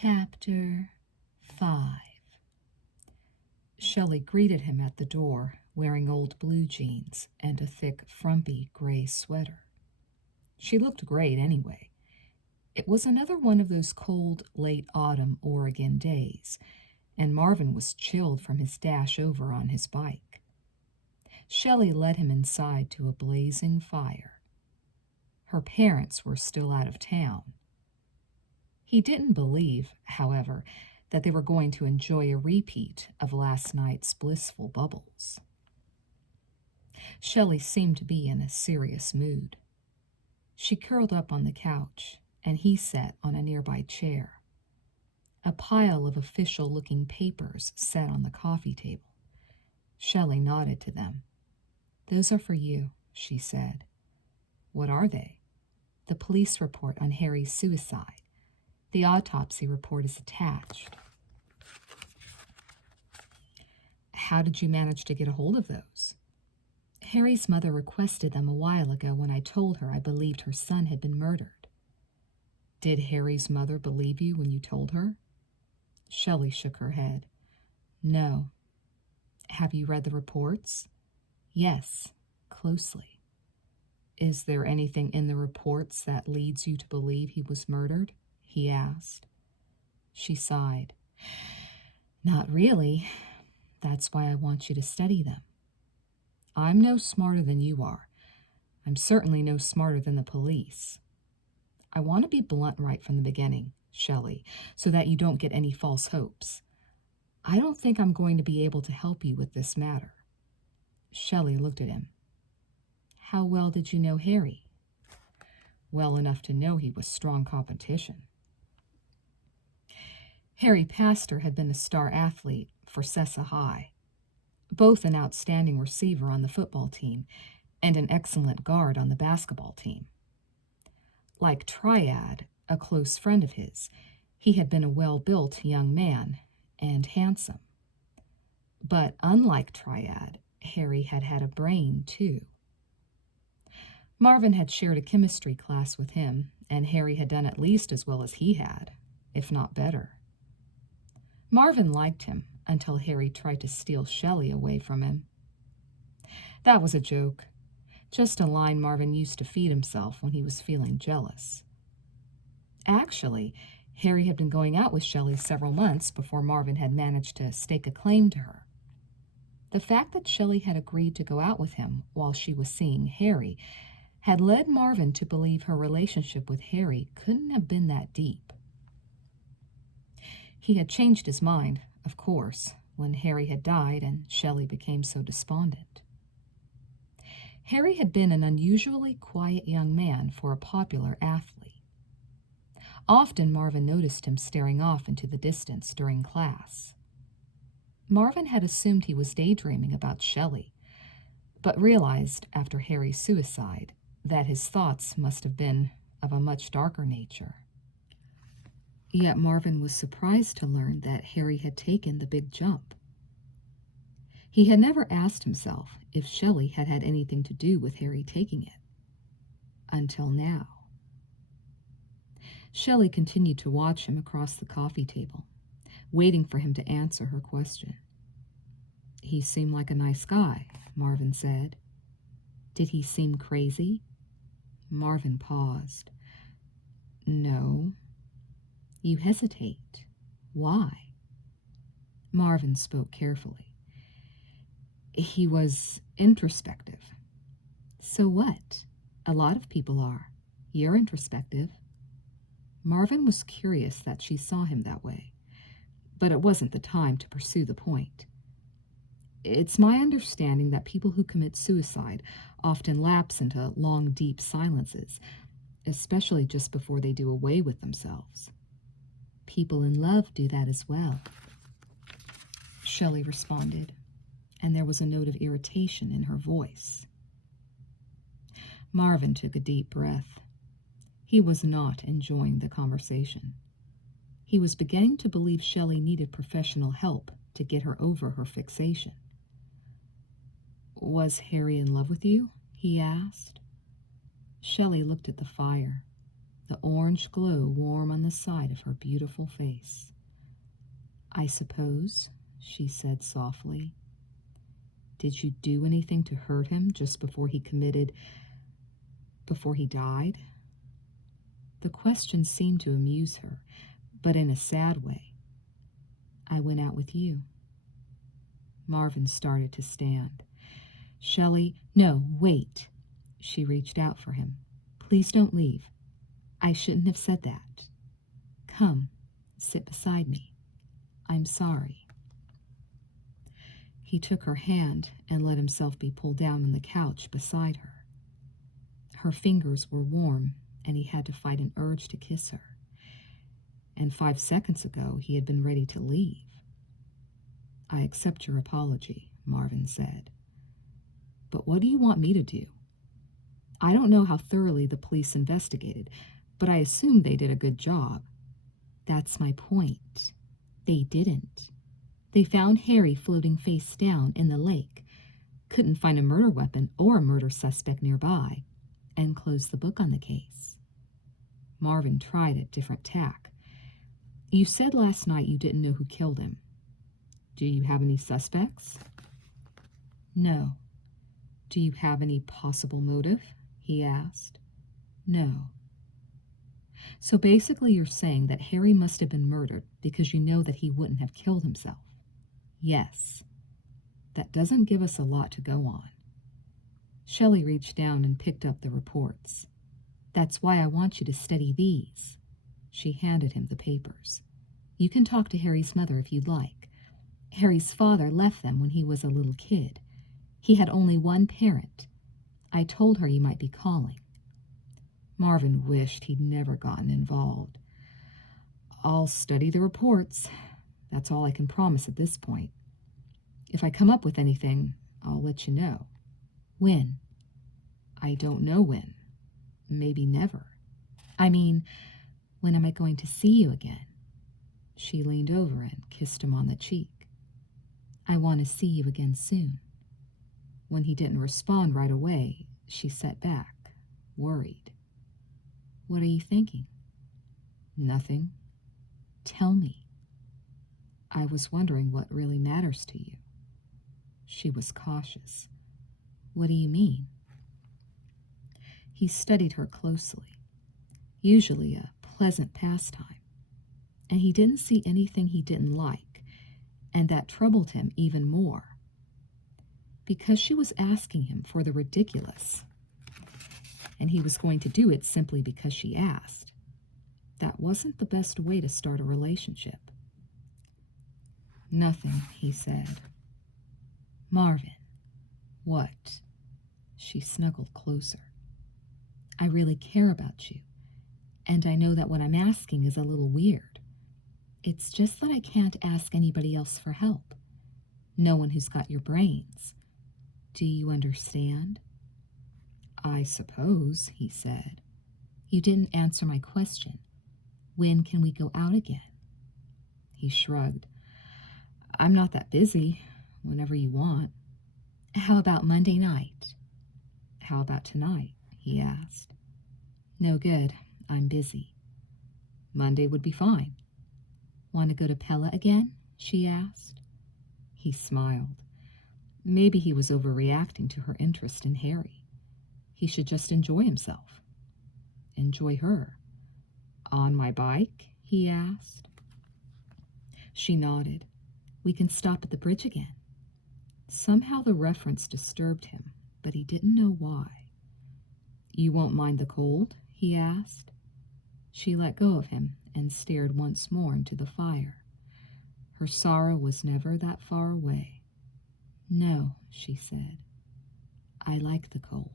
Chapter 5. Shelley greeted him at the door, wearing old blue jeans and a thick, frumpy gray sweater. She looked great anyway. It was another one of those cold, late autumn Oregon days, and Marvin was chilled from his dash over on his bike. Shelley led him inside to a blazing fire. Her parents were still out of town. He didn't believe, however, that they were going to enjoy a repeat of last night's blissful bubbles. Shelley seemed to be in a serious mood. She curled up on the couch, and he sat on a nearby chair. A pile of official-looking papers sat on the coffee table. Shelley nodded to them. "Those are for you," she said. "What are they?" "The police report on Harry's suicide. The autopsy report is attached." "How did you manage to get a hold of those?" "Harry's mother requested them a while ago when I told her I believed her son had been murdered." "Did Harry's mother believe you when you told her?" Shelley shook her head. "No." "Have you read the reports?" "Yes, closely." "Is there anything in the reports that leads you to believe he was murdered?" he asked. She sighed. "Not really. That's why I want you to study them." "I'm no smarter than you are. I'm certainly no smarter than the police." "I want to be blunt right from the beginning, Shelley, so that you don't get any false hopes. I don't think I'm going to be able to help you with this matter." Shelley looked at him. "How well did you know Harry?" "Well enough to know he was strong competition." Harry Pastor had been a star athlete for Sessa High, both an outstanding receiver on the football team and an excellent guard on the basketball team. Like Triad, a close friend of his, he had been a well-built young man and handsome. But unlike Triad, Harry had had a brain, too. Marvin had shared a chemistry class with him, and Harry had done at least as well as he had, if not better. Marvin liked him until Harry tried to steal Shelley away from him. That was a joke, just a line Marvin used to feed himself when he was feeling jealous. Actually, Harry had been going out with Shelley several months before Marvin had managed to stake a claim to her. The fact that Shelley had agreed to go out with him while she was seeing Harry had led Marvin to believe her relationship with Harry couldn't have been that deep. He had changed his mind, of course, when Harry had died and Shelley became so despondent. Harry had been an unusually quiet young man for a popular athlete. Often Marvin noticed him staring off into the distance during class. Marvin had assumed he was daydreaming about Shelley, but realized after Harry's suicide that his thoughts must have been of a much darker nature. Yet Marvin was surprised to learn that Harry had taken the big jump. He had never asked himself if Shelley had had anything to do with Harry taking it. Until now. Shelley continued to watch him across the coffee table, waiting for him to answer her question. "He seemed like a nice guy," Marvin said. "Did he seem crazy?" Marvin paused. "No." "You hesitate. Why?" Marvin spoke carefully. "He was introspective." "So what? A lot of people are. You're introspective." Marvin was curious that she saw him that way, but it wasn't the time to pursue the point. "It's my understanding that people who commit suicide often lapse into long, deep silences, especially just before they do away with themselves." "People in love do that as well," Shelley responded, and there was a note of irritation in her voice. Marvin took a deep breath. He was not enjoying the conversation. He was beginning to believe Shelley needed professional help to get her over her fixation. "Was Harry in love with you?" he asked. Shelley looked at the fire. the orange glow warm on the side of her beautiful face. "I suppose," she said softly. "Did you do anything to hurt him just before he died?" The question seemed to amuse her, but in a sad way. "I went out with you." Marvin started to stand. "Shelley, no, wait." She reached out for him. "Please don't leave. I shouldn't have said that. Come, sit beside me. I'm sorry." He took her hand and let himself be pulled down on the couch beside her. Her fingers were warm, and he had to fight an urge to kiss her. And 5 seconds ago, he had been ready to leave. "I accept your apology," Marvin said. "But what do you want me to do? I don't know how thoroughly the police investigated, but I assume they did a good job." "That's my point. They didn't. They found Harry floating face down in the lake, couldn't find a murder weapon or a murder suspect nearby, and closed the book on the case." Marvin tried a different tack. "You said last night you didn't know who killed him. Do you have any suspects?" "No." "Do you have any possible motive?" he asked. "No." "So basically you're saying that Harry must have been murdered because you know that he wouldn't have killed himself?" "Yes." "That doesn't give us a lot to go on." Shelley reached down and picked up the reports. "That's why I want you to study these." She handed him the papers. "You can talk to Harry's mother if you'd like. Harry's father left them when he was a little kid. He had only one parent. I told her you might be calling." Marvin wished he'd never gotten involved. "I'll study the reports. That's all I can promise at this point. If I come up with anything, I'll let you know." "When?" "I don't know when. Maybe never." "I mean, when am I going to see you again?" She leaned over and kissed him on the cheek. "I want to see you again soon." When he didn't respond right away, she sat back, worried. "What are you thinking?" "Nothing." "Tell me." "I was wondering what really matters to you." She was cautious. "What do you mean?" He studied her closely, usually a pleasant pastime, and he didn't see anything he didn't like, and that troubled him even more. Because she was asking him for the ridiculous, and he was going to do it simply because she asked. That wasn't the best way to start a relationship. "Nothing," he said. "Marvin." "What?" She snuggled closer. "I really care about you, and I know that what I'm asking is a little weird. It's just that I can't ask anybody else for help. No one who's got your brains. Do you understand?" "I suppose," he said. "You didn't answer my question. When can we go out again?" He shrugged. "I'm not that busy. Whenever you want." "How about Monday night?" "How about tonight?" he asked. "No good. I'm busy." "Monday would be fine." "Want to go to Pella again?" she asked. He smiled. Maybe he was overreacting to her interest in Harry. He should just enjoy himself. Enjoy her. "On my bike?" he asked. She nodded. "We can stop at the bridge again." Somehow the reference disturbed him, but he didn't know why. "You won't mind the cold?" he asked. She let go of him and stared once more into the fire. Her sorrow was never that far away. "No," she said. "I like the cold."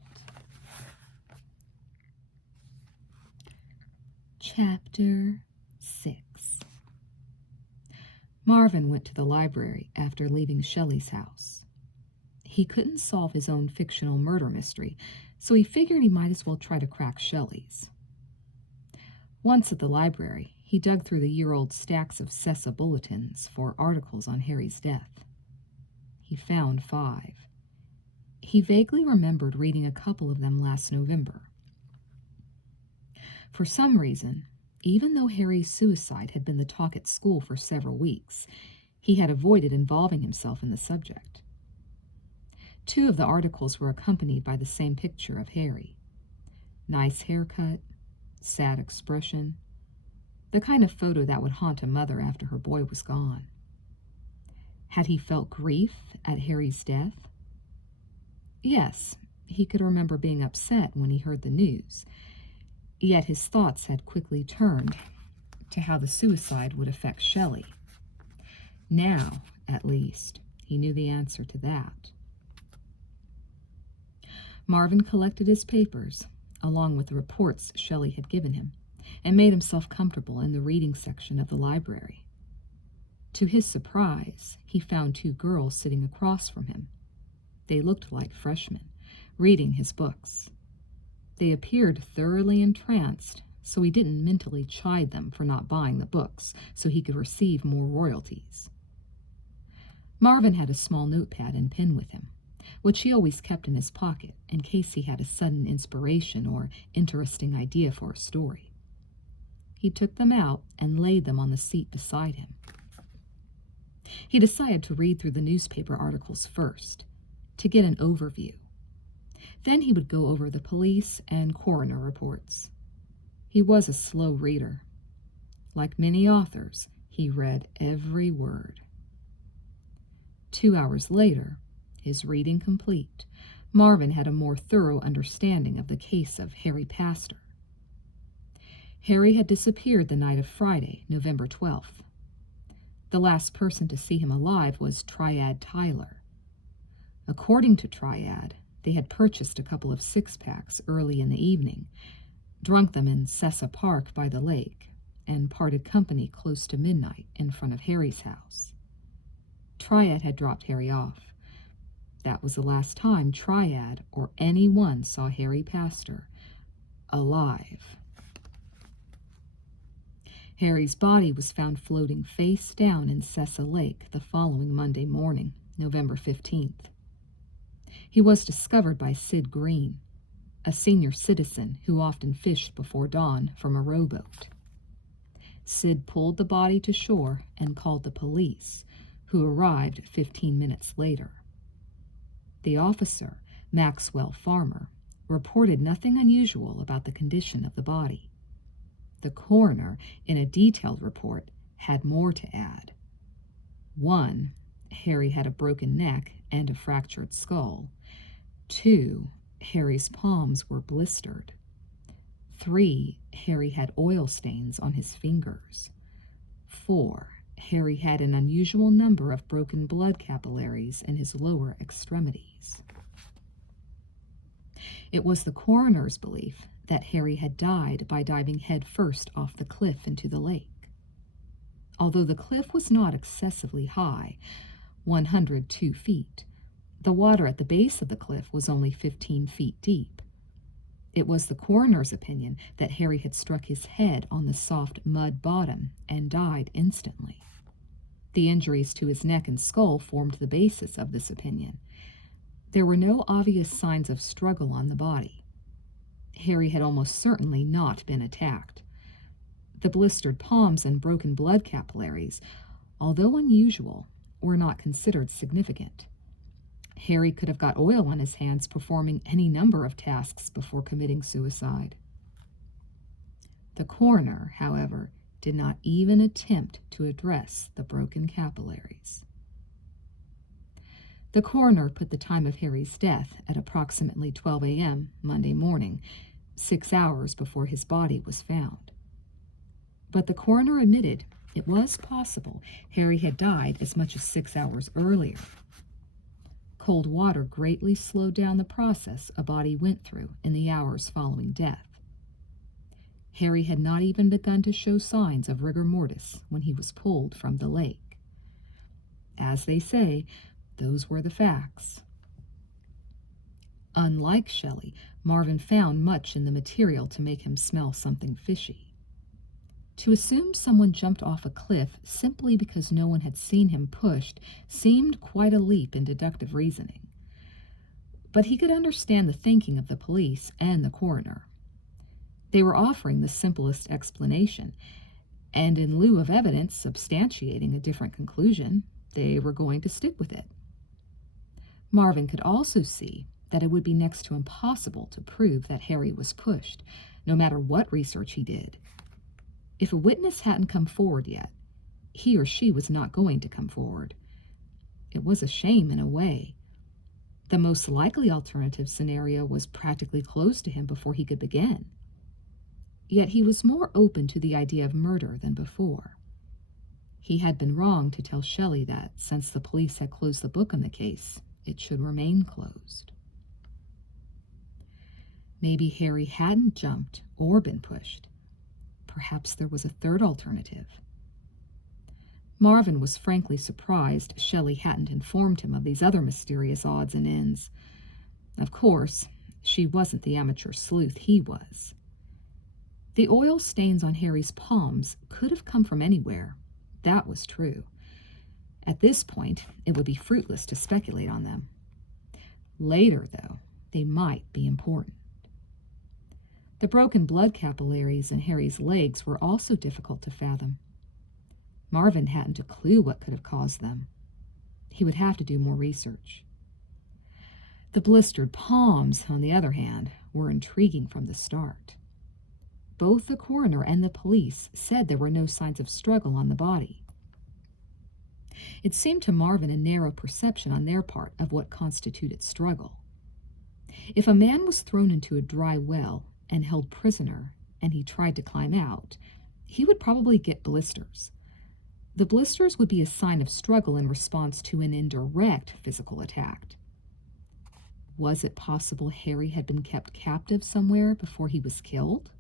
Chapter 6. Marvin went to the library after leaving Shelley's house. He couldn't solve his own fictional murder mystery, so he figured he might as well try to crack Shelley's. Once at the library, he dug through the year-old stacks of Sessa bulletins for articles on Harry's death. He found 5. He vaguely remembered reading a couple of them last November. For some reason, even though Harry's suicide had been the talk at school for several weeks, he had avoided involving himself in the subject. 2 of the articles were accompanied by the same picture of Harry. Nice haircut, sad expression, the kind of photo that would haunt a mother after her boy was gone. Had he felt grief at Harry's death? Yes, he could remember being upset when he heard the news, yet his thoughts had quickly turned to how the suicide would affect Shelley. Now, at least, he knew the answer to that. Marvin collected his papers, along with the reports Shelley had given him, and made himself comfortable in the reading section of the library. To his surprise, he found 2 girls sitting across from him. They looked like freshmen, reading his books. They appeared thoroughly entranced, so he didn't mentally chide them for not buying the books so he could receive more royalties. Marvin had a small notepad and pen with him, which he always kept in his pocket in case he had a sudden inspiration or interesting idea for a story. He took them out and laid them on the seat beside him. He decided to read through the newspaper articles first, to get an overview. Then he would go over the police and coroner reports. He was a slow reader. Like many authors, he read every word. 2 hours later, his reading complete, Marvin had a more thorough understanding of the case of Harry Pastor. Harry had disappeared the night of Friday, November 12th. The last person to see him alive was Triad Tyler. According to Triad, they had purchased a couple of 6-packs early in the evening, drunk them in Sessa Park by the lake, and parted company close to midnight in front of Harry's house. Triad had dropped Harry off. That was the last time Triad or anyone saw Harry Pastor alive. Harry's body was found floating face down in Sessa Lake the following Monday morning, November 15th. He was discovered by Sid Green, a senior citizen who often fished before dawn from a rowboat. Sid pulled the body to shore and called the police, who arrived 15 minutes later. The officer, Maxwell Farmer, reported nothing unusual about the condition of the body. The coroner, in a detailed report, had more to add. 1, Harry had a broken neck and a fractured skull. 2, Harry's palms were blistered. 3, Harry had oil stains on his fingers. 4, Harry had an unusual number of broken blood capillaries in his lower extremities. It was the coroner's belief that Harry had died by diving headfirst off the cliff into the lake. Although the cliff was not excessively high, 102 feet, the water at the base of the cliff was only 15 feet deep. It was the coroner's opinion that Harry had struck his head on the soft mud bottom and died instantly. The injuries to his neck and skull formed the basis of this opinion. There were no obvious signs of struggle on the body. Harry had almost certainly not been attacked. The blistered palms and broken blood capillaries, although unusual, were not considered significant. Harry could have got oil on his hands performing any number of tasks before committing suicide. The coroner, however, did not even attempt to address the broken capillaries. The coroner put the time of Harry's death at approximately 12 a.m. Monday morning, 6 hours before his body was found. But the coroner admitted it was possible Harry had died as much as 6 hours earlier. Cold water greatly slowed down the process a body went through in the hours following death. Harry had not even begun to show signs of rigor mortis when he was pulled from the lake. As they say, those were the facts. Unlike Shelley, Marvin found much in the material to make him smell something fishy. To assume someone jumped off a cliff simply because no one had seen him pushed seemed quite a leap in deductive reasoning. But he could understand the thinking of the police and the coroner. They were offering the simplest explanation, and in lieu of evidence substantiating a different conclusion, they were going to stick with it. Marvin could also see that it would be next to impossible to prove that Harry was pushed, no matter what research he did. If a witness hadn't come forward yet, he or she was not going to come forward. It was a shame in a way. The most likely alternative scenario was practically closed to him before he could begin. Yet he was more open to the idea of murder than before. He had been wrong to tell Shelley that, since the police had closed the book on the case, it should remain closed. Maybe Harry hadn't jumped or been pushed. Perhaps there was a third alternative. Marvin was frankly surprised Shelley hadn't informed him of these other mysterious odds and ends. Of course, she wasn't the amateur sleuth he was. The oil stains on Harry's palms could have come from anywhere. That was true. At this point, it would be fruitless to speculate on them. Later, though, they might be important. The broken blood capillaries in Harry's legs were also difficult to fathom. Marvin hadn't a clue what could have caused them. He would have to do more research. The blistered palms, on the other hand, were intriguing from the start. Both the coroner and the police said there were no signs of struggle on the body. It seemed to Marvin a narrow perception on their part of what constituted struggle. If a man was thrown into a dry well and held prisoner, and he tried to climb out, he would probably get blisters. The blisters would be a sign of struggle in response to an indirect physical attack. Was it possible Harry had been kept captive somewhere before he was killed?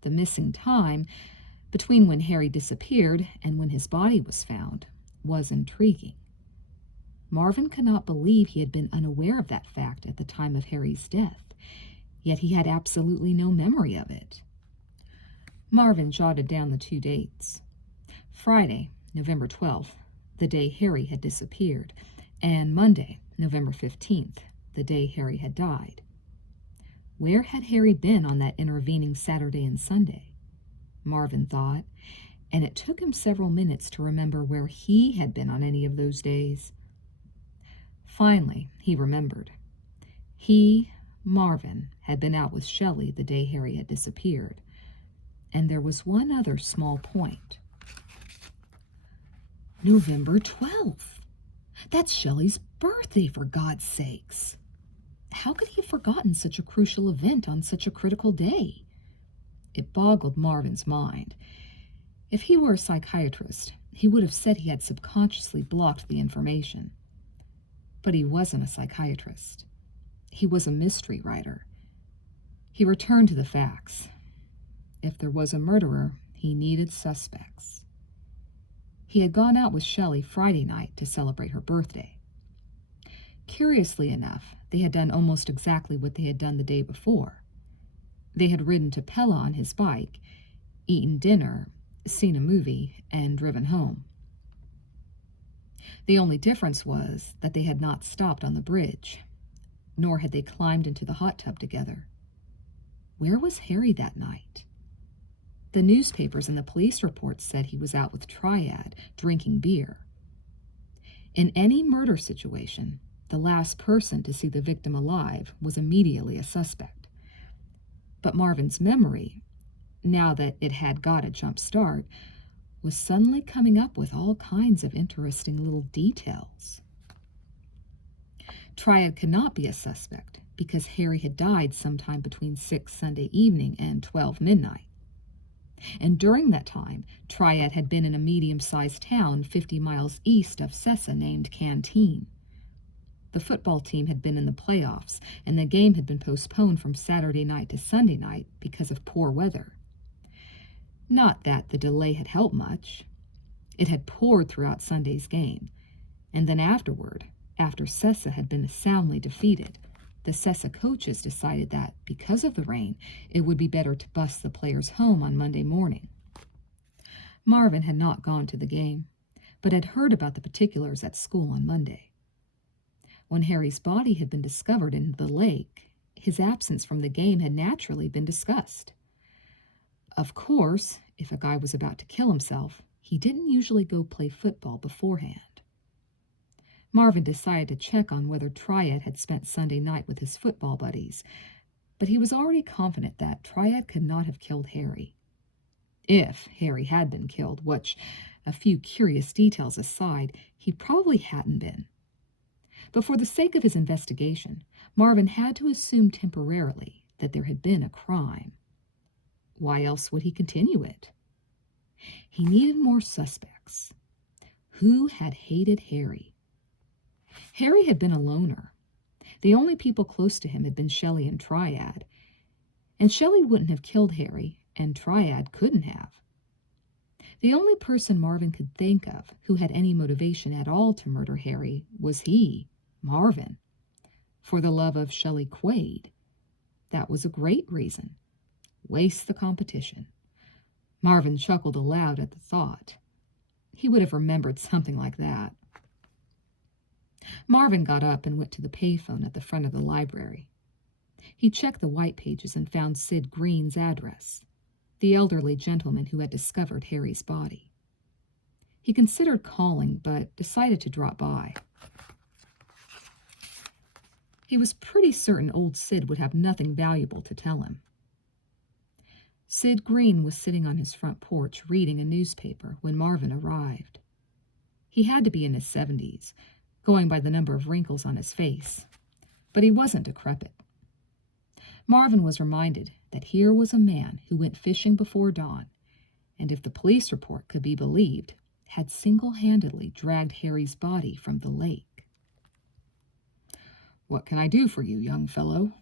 The missing time between when Harry disappeared and when his body was found was intriguing. Marvin could not believe he had been unaware of that fact at the time of Harry's death, yet he had absolutely no memory of it. Marvin jotted down the 2 dates. Friday, November 12th, the day Harry had disappeared, and Monday, November 15th, the day Harry had died. Where had Harry been on that intervening Saturday and Sunday? Marvin thought, and it took him several minutes to remember where he had been on any of those days. Finally, he remembered. He, Marvin, had been out with Shelley the day Harry had disappeared. And there was one other small point. November 12th. That's Shelley's birthday, for God's sakes. How could he have forgotten such a crucial event on such a critical day? It boggled Marvin's mind. If he were a psychiatrist, he would have said he had subconsciously blocked the information. But he wasn't a psychiatrist. He was a mystery writer. He returned to the facts. If there was a murderer, he needed suspects. He had gone out with Shelley Friday night to celebrate her birthday. Curiously enough, they had done almost exactly what they had done the day before. They had ridden to Pella on his bike, eaten dinner, seen a movie, and driven home. The only difference was that they had not stopped on the bridge, nor had they climbed into the hot tub together. Where was Harry that night? The newspapers and the police reports said he was out with Triad, drinking beer. In any murder situation, the last person to see the victim alive was immediately a suspect. But Marvin's memory, now that it had got a jump start, was suddenly coming up with all kinds of interesting little details. Triad could not be a suspect because Harry had died sometime between 6 Sunday evening and 12 midnight. And during that time, Triad had been in a medium-sized town 50 miles east of Sessa named Canteen. The football team had been in the playoffs, and the game had been postponed from Saturday night to Sunday night because of poor weather. Not that the delay had helped much. It had poured throughout Sunday's game, and then afterward, after Sessa had been soundly defeated, the Sessa coaches decided that, because of the rain, it would be better to bus the players home on Monday morning. Marvin had not gone to the game, but had heard about the particulars at school on Monday. When Harry's body had been discovered in the lake, his absence from the game had naturally been discussed. Of course, if a guy was about to kill himself, he didn't usually go play football beforehand. Marvin decided to check on whether Triad had spent Sunday night with his football buddies, but he was already confident that Triad could not have killed Harry. If Harry had been killed, which, a few curious details aside, he probably hadn't been. But for the sake of his investigation, Marvin had to assume temporarily that there had been a crime. Why else would he continue it? He needed more suspects. Who had hated Harry? Harry had been a loner. The only people close to him had been Shelley and Triad, and Shelley wouldn't have killed Harry, and Triad couldn't have. The only person Marvin could think of who had any motivation at all to murder Harry was he, Marvin, for the love of Shelley Quaid. That was a great reason. Waste the competition. Marvin chuckled aloud at the thought. He would have remembered something like that. Marvin got up and went to the payphone at the front of the library. He checked the white pages and found Sid Green's address, the elderly gentleman who had discovered Harry's body. He considered calling, but decided to drop by. He was pretty certain old Sid would have nothing valuable to tell him. Sid Green was sitting on his front porch reading a newspaper when Marvin arrived. He had to be in his 70s, going by the number of wrinkles on his face, but he wasn't decrepit. Marvin was reminded that here was a man who went fishing before dawn, and if the police report could be believed, had single-handedly dragged Harry's body from the lake. "What can I do for you, young fellow?"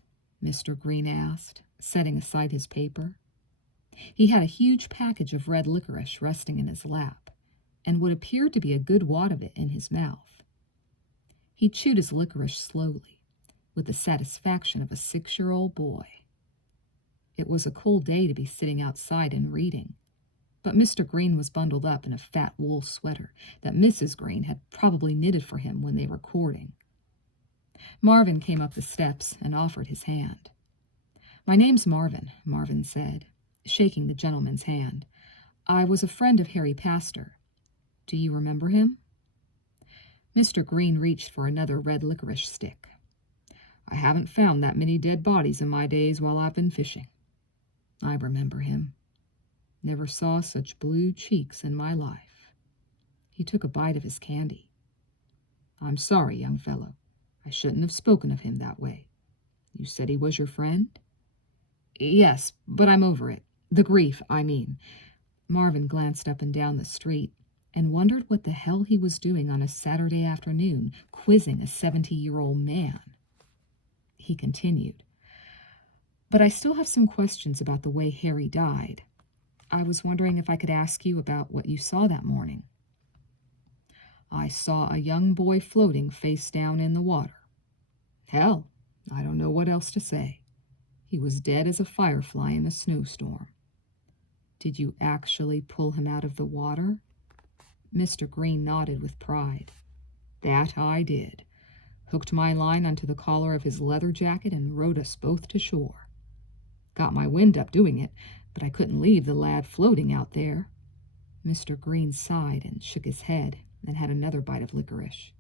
Mr. Green asked, setting aside his paper. He had a huge package of red licorice resting in his lap, and what appeared to be a good wad of it in his mouth. He chewed his licorice slowly, with the satisfaction of a 6-year-old boy. It was a cold day to be sitting outside and reading, but Mr. Green was bundled up in a fat wool sweater that Mrs. Green had probably knitted for him when they were courting. Marvin came up the steps and offered his hand. "My name's Marvin," Marvin said, shaking the gentleman's hand. "I was a friend of Harry Pastor. Do you remember him?" Mr. Green reached for another red licorice stick. "I haven't found that many dead bodies in my days while I've been fishing. I remember him. Never saw such blue cheeks in my life." He took a bite of his candy. "I'm sorry, young fellow. I shouldn't have spoken of him that way. You said he was your friend?" "Yes, but I'm over it. The grief, I mean." Marvin glanced up and down the street and wondered what the hell he was doing on a Saturday afternoon, quizzing a 70-year-old man. He continued, "But I still have some questions about the way Harry died. I was wondering if I could ask you about what you saw that morning." "I saw a young boy floating face down in the water. Hell, I don't know what else to say. He was dead as a firefly in a snowstorm." "Did you actually pull him out of the water?" Mr. Green nodded with pride. "That I did. Hooked my line onto the collar of his leather jacket and rowed us both to shore. Got my wind up doing it, but I couldn't leave the lad floating out there." Mr. Green sighed and shook his head and had another bite of licorice.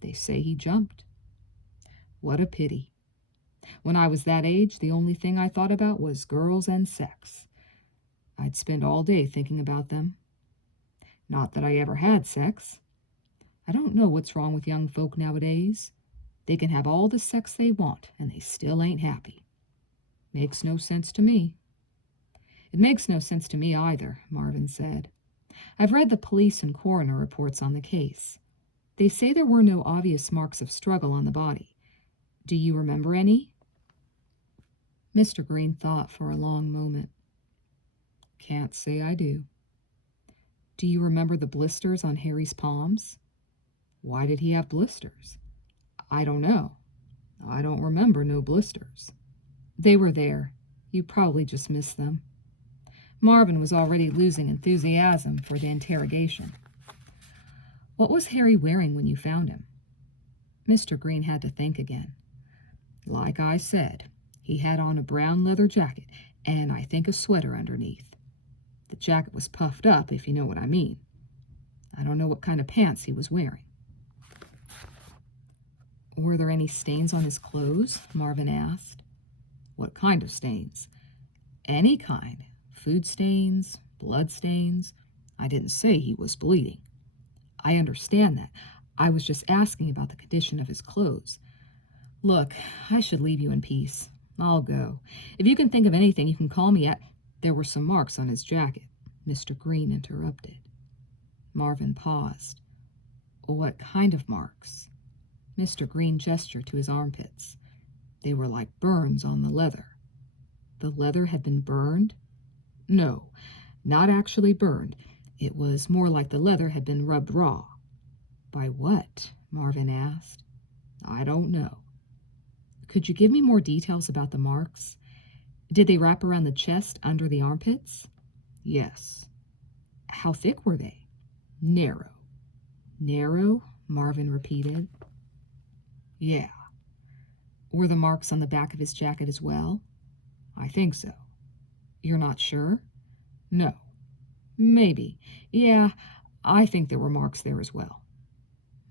"They say he jumped. What a pity. When I was that age, the only thing I thought about was girls and sex. I'd spend all day thinking about them. Not that I ever had sex. I don't know what's wrong with young folk nowadays. They can have all the sex they want, and they still ain't happy. Makes no sense to me." "It makes no sense to me either," Marvin said. "I've read the police and coroner reports on the case. They say there were no obvious marks of struggle on the body. Do you remember any?" Mr. Green thought for a long moment. "Can't say I do." "Do you remember the blisters on Harry's palms?" "Why did he have blisters?" "I don't know. I don't remember no blisters." "They were there. You probably just missed them." Marvin was already losing enthusiasm for the interrogation. "What was Harry wearing when you found him?" Mr. Green had to think again. "Like I said, he had on a brown leather jacket, and I think a sweater underneath. The jacket was puffed up, if you know what I mean. I don't know what kind of pants he was wearing. Were there any stains on his clothes? Marvin asked. What kind of stains? Any kind. Food stains, blood stains. I didn't say he was bleeding. I understand that. I was just asking about the condition of his clothes. Look, I should leave you in peace. I'll go. If you can think of anything, you can call me at... There were some marks on his jacket, Mr. Green interrupted. Marvin paused. What kind of marks? Mr. Green gestured to his armpits. They were like burns on the leather. The leather had been burned? No, not actually burned. It was more like the leather had been rubbed raw. By what? Marvin asked. I don't know. Could you give me more details about the marks? Did they wrap around the chest under the armpits? Yes. How thick were they? Narrow. Narrow? Marvin repeated. Yeah. Were the marks on the back of his jacket as well? I think so. You're not sure? No. Maybe. Yeah, I think there were marks there as well.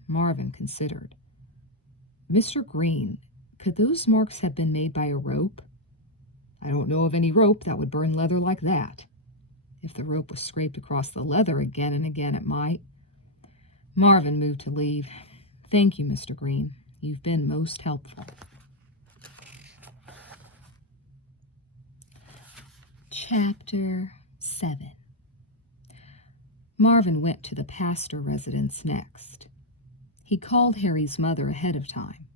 Marvin considered. Mr. Green, could those marks have been made by a rope? I don't know of any rope that would burn leather like that. If the rope was scraped across the leather again and again, it might. Marvin moved to leave. Thank you, Mr. Green. You've been most helpful. Chapter 7. Marvin went to the pastor residence next. He called Harry's mother ahead of time.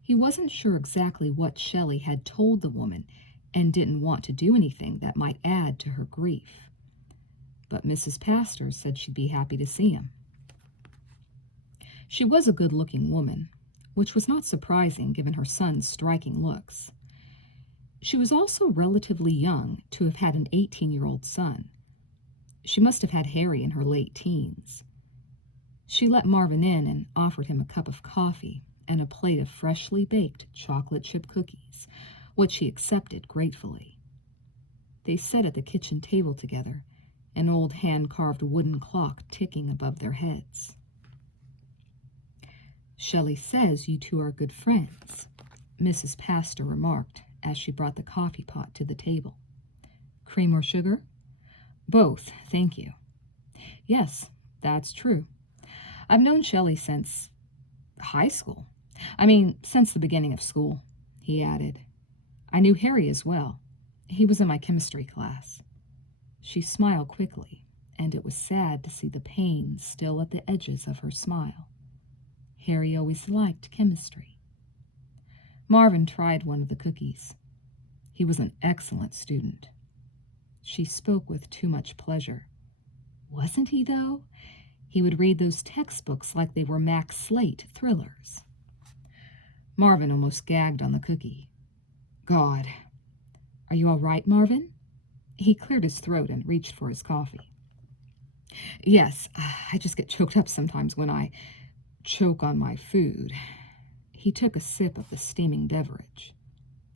He wasn't sure exactly what Shelley had told the woman and didn't want to do anything that might add to her grief. But Mrs. Pastor said she'd be happy to see him. She was a good-looking woman, which was not surprising given her son's striking looks. She was also relatively young to have had an 18-year-old son. She must have had Harry in her late teens. She let Marvin in and offered him a cup of coffee and a plate of freshly baked chocolate chip cookies, which he accepted gratefully. They sat at the kitchen table together, an old hand-carved wooden clock ticking above their heads. Shelley says you two are good friends, Mrs. Pastor remarked as she brought the coffee pot to the table. Cream or sugar? Both, thank you. Yes, that's true. I've known Shelley since high school. Since the beginning of school, he added. I knew Harry as well. He was in my chemistry class. She smiled quickly, and it was sad to see the pain still at the edges of her smile. Harry always liked chemistry. Marvin tried one of the cookies. He was an excellent student. She spoke with too much pleasure. Wasn't he, though? He would read those textbooks like they were Max Slate thrillers. Marvin almost gagged on the cookie. God. Are you all right, Marvin? He cleared his throat and reached for his coffee. Yes, I just get choked up sometimes when I choke on my food. He took a sip of the steaming beverage.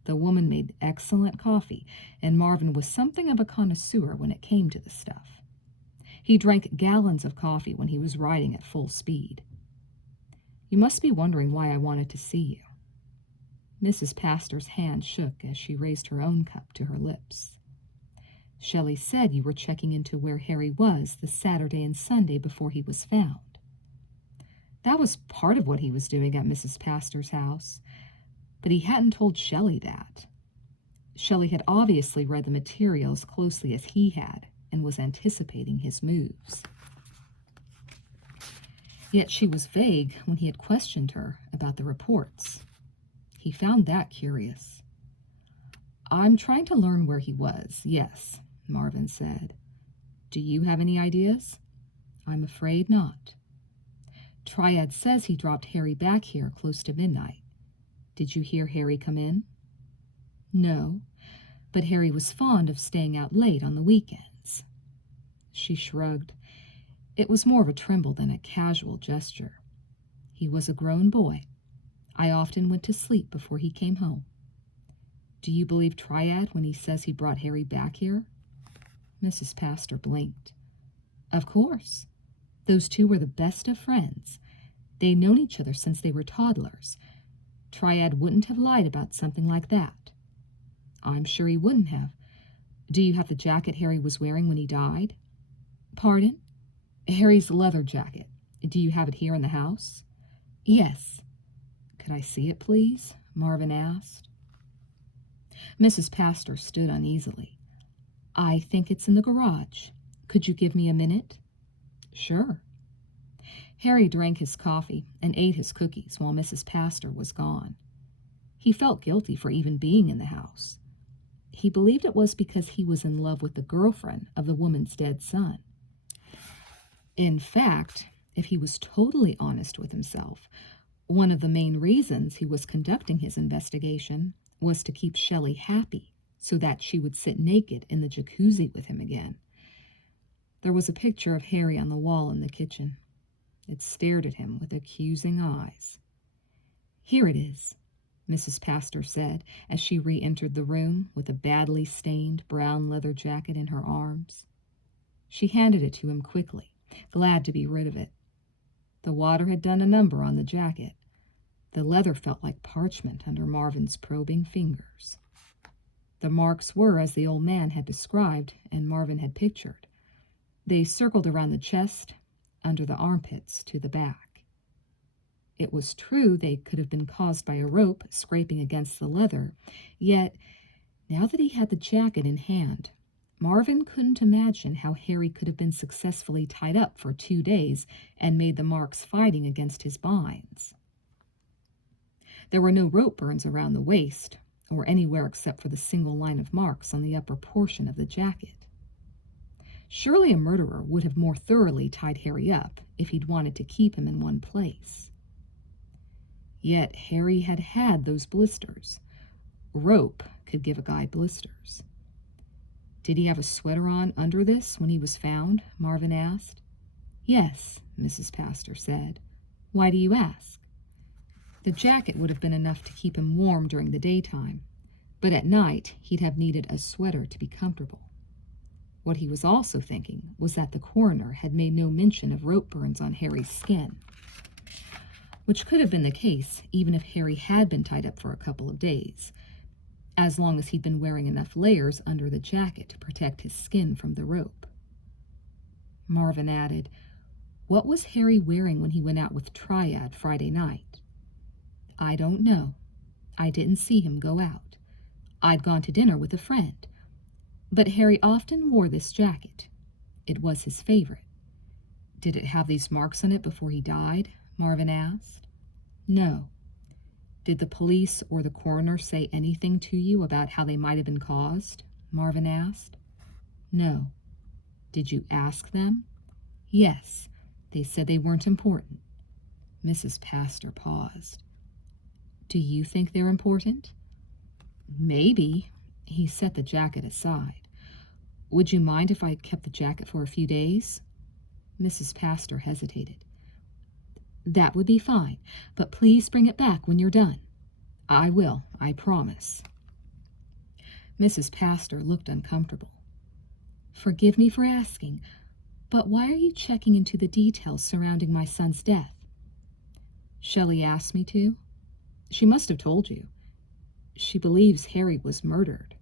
The woman made excellent coffee, and Marvin was something of a connoisseur when it came to the stuff. He drank gallons of coffee when he was riding at full speed. You must be wondering why I wanted to see you. Mrs. Pastor's hand shook as she raised her own cup to her lips. Shelley said you were checking into where Harry was the Saturday and Sunday before he was found. That was part of what he was doing at Mrs. Pastor's house, but he hadn't told Shelley that. Shelley had obviously read the material as closely as he had and was anticipating his moves. Yet she was vague when he had questioned her about the reports. He found that curious. I'm trying to learn where he was, yes, Marvin said. Do you have any ideas? I'm afraid not. Triad says he dropped Harry back here close to midnight. Did you hear Harry come in? No, but Harry was fond of staying out late on the weekends. She shrugged. It was more of a tremble than a casual gesture. He was a grown boy. I often went to sleep before he came home. Do you believe Triad when he says he brought Harry back here? Mrs. Pastor blinked. Of course. Those two were the best of friends. They'd known each other since they were toddlers. Triad wouldn't have lied about something like that. I'm sure he wouldn't have. Do you have the jacket Harry was wearing when he died? Pardon? Harry's leather jacket. Do you have it here in the house? Yes. Could I see it, please? Marvin asked. Mrs. Pastor stood uneasily. I think it's in the garage. Could you give me a minute? Sure. Harry drank his coffee and ate his cookies while Mrs. Pastor was gone. He felt guilty for even being in the house. He believed it was because he was in love with the girlfriend of the woman's dead son. In fact, if he was totally honest with himself, one of the main reasons he was conducting his investigation was to keep Shelley happy so that she would sit naked in the jacuzzi with him again. There was a picture of Harry on the wall in the kitchen. It stared at him with accusing eyes. Here it is, Mrs. Pastor said as she re-entered the room with a badly stained brown leather jacket in her arms. She handed it to him quickly, glad to be rid of it. The water had done a number on the jacket. The leather felt like parchment under Marvin's probing fingers. The marks were as the old man had described and Marvin had pictured. They circled around the chest, under the armpits, to the back. It was true they could have been caused by a rope scraping against the leather, yet, now that he had the jacket in hand, Marvin couldn't imagine how Harry could have been successfully tied up for 2 days and made the marks fighting against his binds. There were no rope burns around the waist, or anywhere except for the single line of marks on the upper portion of the jacket. Surely a murderer would have more thoroughly tied Harry up if he'd wanted to keep him in one place. Yet Harry had had those blisters. Rope could give a guy blisters. Did he have a sweater on under this when he was found? Marvin asked. Yes, Mrs. Pastor said. Why do you ask? The jacket would have been enough to keep him warm during the daytime, but at night he'd have needed a sweater to be comfortable. What he was also thinking was that the coroner had made no mention of rope burns on Harry's skin, which could have been the case even if Harry had been tied up for a couple of days, as long as he'd been wearing enough layers under the jacket to protect his skin from the rope. Marvin added, What was Harry wearing when he went out with Triad Friday night? I don't know. I didn't see him go out. I'd gone to dinner with a friend. But Harry often wore this jacket. It was his favorite. Did it have these marks on it before he died? Marvin asked. No. Did the police or the coroner say anything to you about how they might have been caused? Marvin asked. No. Did you ask them? Yes. They said they weren't important. Mrs. Pastor paused. Do you think they're important? Maybe. He set the jacket aside. Would you mind if I kept the jacket for a few days? Mrs. Pastor hesitated. That would be fine, but please bring it back when you're done. I will, I promise. Mrs. Pastor looked uncomfortable. Forgive me for asking, but why are you checking into the details surrounding my son's death? Shelley asked me to. She must have told you. She believes Harry was murdered.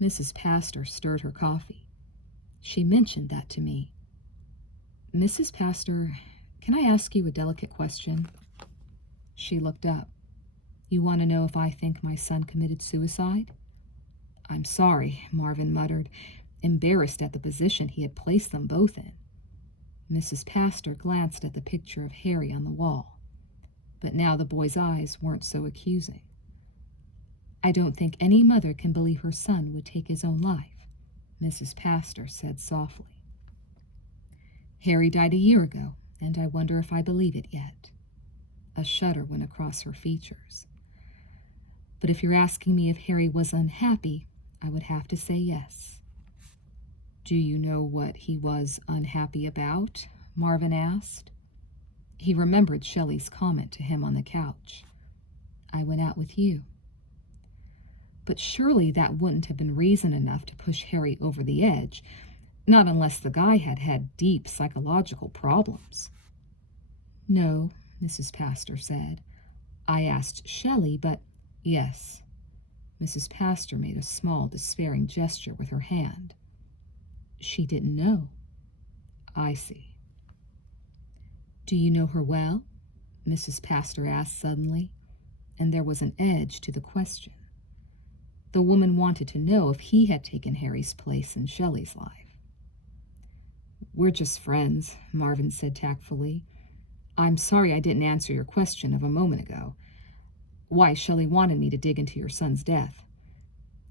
Mrs. Pastor stirred her coffee. She mentioned that to me. Mrs. Pastor, can I ask you a delicate question? She looked up. You want to know if I think my son committed suicide? I'm sorry, Marvin muttered, embarrassed at the position he had placed them both in. Mrs. Pastor glanced at the picture of Harry on the wall, but now the boy's eyes weren't so accusing. I don't think any mother can believe her son would take his own life, Mrs. Pastor said softly. Harry died a year ago, and I wonder if I believe it yet. A shudder went across her features. But if you're asking me if Harry was unhappy, I would have to say yes. Do you know what he was unhappy about? Marvin asked. He remembered Shelley's comment to him on the couch. I went out with you. But surely that wouldn't have been reason enough to push Harry over the edge, not unless the guy had had deep psychological problems. No, Mrs. Pastor said. I asked Shelley, but yes. Mrs. Pastor made a small, despairing gesture with her hand. She didn't know. I see. Do you know her well? Mrs. Pastor asked suddenly, and there was an edge to the question. The woman wanted to know if he had taken Harry's place in Shelley's life. We're just friends, Marvin said tactfully. I'm sorry I didn't answer your question of a moment ago. Why Shelley wanted me to dig into your son's death.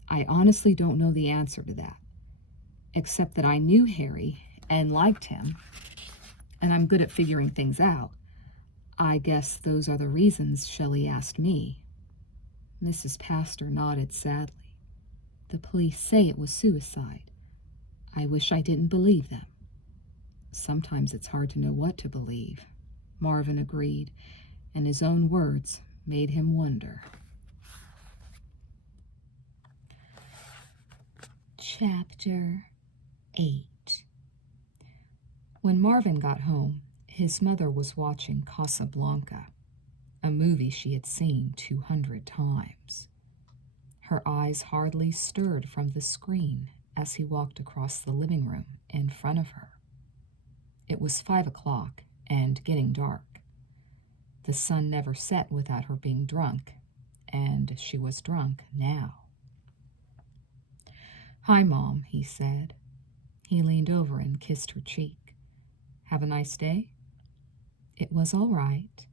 I honestly don't know the answer to that, except that I knew Harry and liked him, and I'm good at figuring things out. I guess those are the reasons Shelley asked me. Mrs. Pastor nodded sadly. The police say it was suicide. I wish I didn't believe them. Sometimes it's hard to know what to believe, Marvin agreed, and his own words made him wonder. Chapter 8. When Marvin got home, his mother was watching Casablanca, a movie she had seen 200 times. Her eyes hardly stirred from the screen as he walked across the living room in front of her. It was 5 o'clock and getting dark. The sun never set without her being drunk, and she was drunk now. Hi, Mom, he said. He leaned over and kissed her cheek. Have a nice day? It was all right.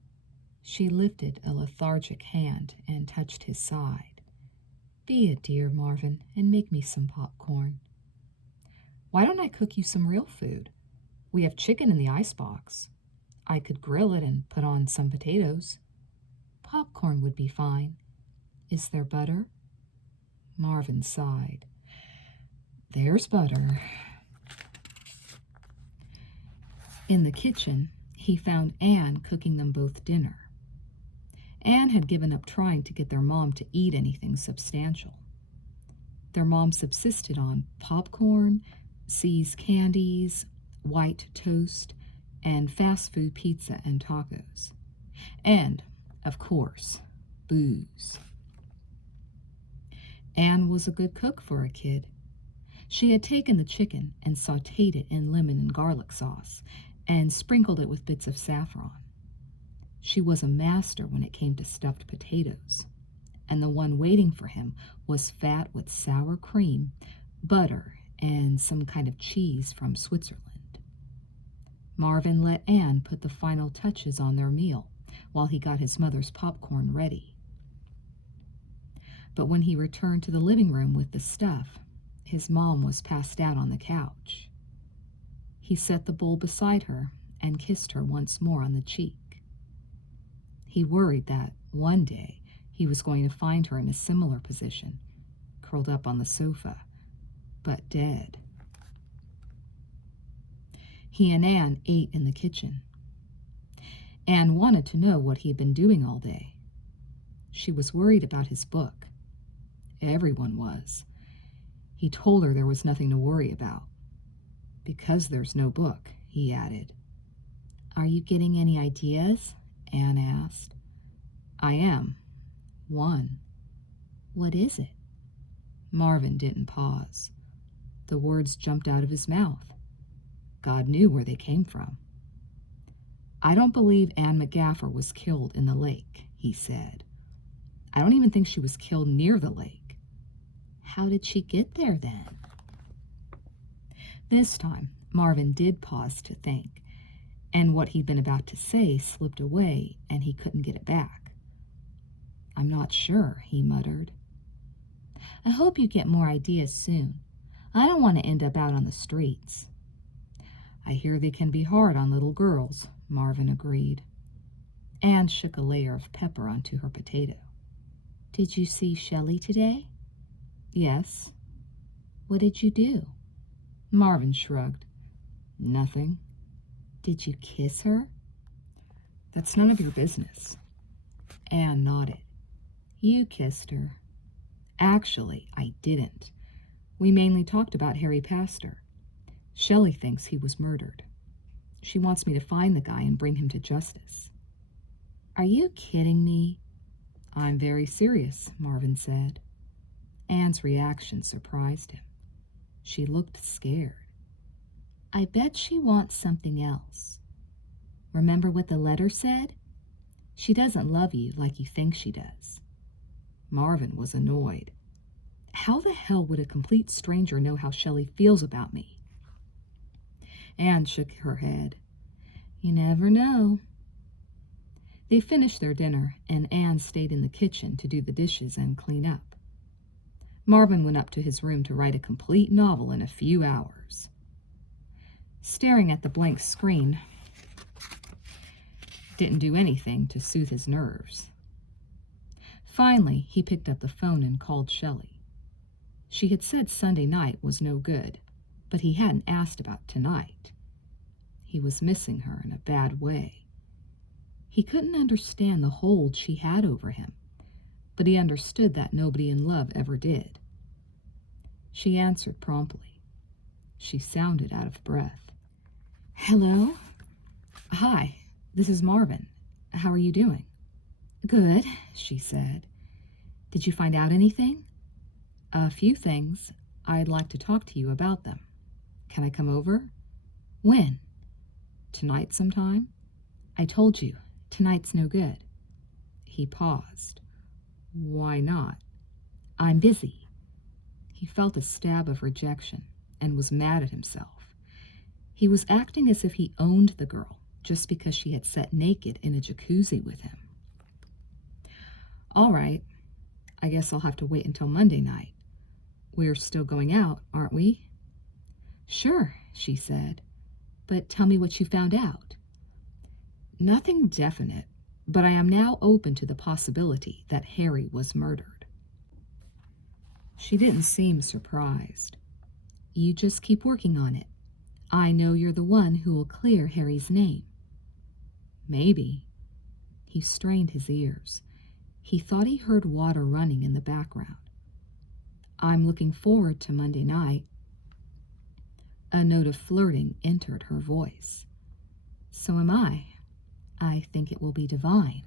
She lifted a lethargic hand and touched his side. Be a dear, Marvin, and make me some popcorn. Why don't I cook you some real food? We have chicken in the icebox. I could grill it and put on some potatoes. Popcorn would be fine. Is there butter? Marvin sighed. There's butter. In the kitchen, he found Anne cooking them both dinner. Anne had given up trying to get their mom to eat anything substantial. Their mom subsisted on popcorn, See's candies, white toast, and fast food pizza and tacos. And, of course, booze. Anne was a good cook for a kid. She had taken the chicken and sautéed it in lemon and garlic sauce and sprinkled it with bits of saffron. She was a master when it came to stuffed potatoes, and the one waiting for him was fat with sour cream, butter, and some kind of cheese from Switzerland. Marvin let Anne put the final touches on their meal while he got his mother's popcorn ready. But when he returned to the living room with the stuff, his mom was passed out on the couch. He set the bowl beside her and kissed her once more on the cheek. He worried that one day he was going to find her in a similar position, curled up on the sofa, but dead. He and Anne ate in the kitchen. Anne wanted to know what he had been doing all day. She was worried about his book. Everyone was. He told her there was nothing to worry about. Because there's no book, he added. Are you getting any ideas? Anne asked. I am. One. What is it? Marvin didn't pause. The words jumped out of his mouth. God knew where they came from. I don't believe Anne McGaffor was killed in the lake, he said. I don't even think she was killed near the lake. How did she get there then? This time, Marvin did pause to think, and what he'd been about to say slipped away and he couldn't get it back. I'm not sure, he muttered. I hope you get more ideas soon. I don't want to end up out on the streets. I hear they can be hard on little girls, Marvin agreed. Anne shook a layer of pepper onto her potato. Did you see Shelley today? Yes. What did you do? Marvin shrugged. Nothing. Did you kiss her? That's none of your business. Anne nodded. You kissed her. Actually, I didn't. We mainly talked about Harry Pastor. Shelley thinks he was murdered. She wants me to find the guy and bring him to justice. Are you kidding me? I'm very serious, Marvin said. Anne's reaction surprised him. She looked scared. I bet she wants something else. Remember what the letter said? She doesn't love you like you think she does. Marvin was annoyed. How the hell would a complete stranger know how Shelley feels about me? Anne shook her head. You never know. They finished their dinner, and Anne stayed in the kitchen to do the dishes and clean up. Marvin went up to his room to write a complete novel in a few hours. Staring at the blank screen didn't do anything to soothe his nerves. Finally, he picked up the phone and called Shelley. She had said Sunday night was no good, but he hadn't asked about tonight. He was missing her in a bad way. He couldn't understand the hold she had over him, but he understood that nobody in love ever did. She answered promptly. She sounded out of breath. Hello? Hi, this is Marvin. How are you doing? Good, she said. Did you find out anything? A few things. I'd like to talk to you about them. Can I come over? When? Tonight sometime? I told you, tonight's no good. He paused. Why not? I'm busy. He felt a stab of rejection and was mad at himself. He was acting as if he owned the girl just because she had sat naked in a jacuzzi with him. All right, I guess I'll have to wait until Monday night. We're still going out, aren't we? Sure, she said, but tell me what you found out. Nothing definite, but I am now open to the possibility that Harry was murdered. She didn't seem surprised. You just keep working on it. I know you're the one who will clear Harry's name. Maybe. He strained his ears. He thought he heard water running in the background. I'm looking forward to Monday night. A note of flirting entered her voice. So am I. I think it will be divine.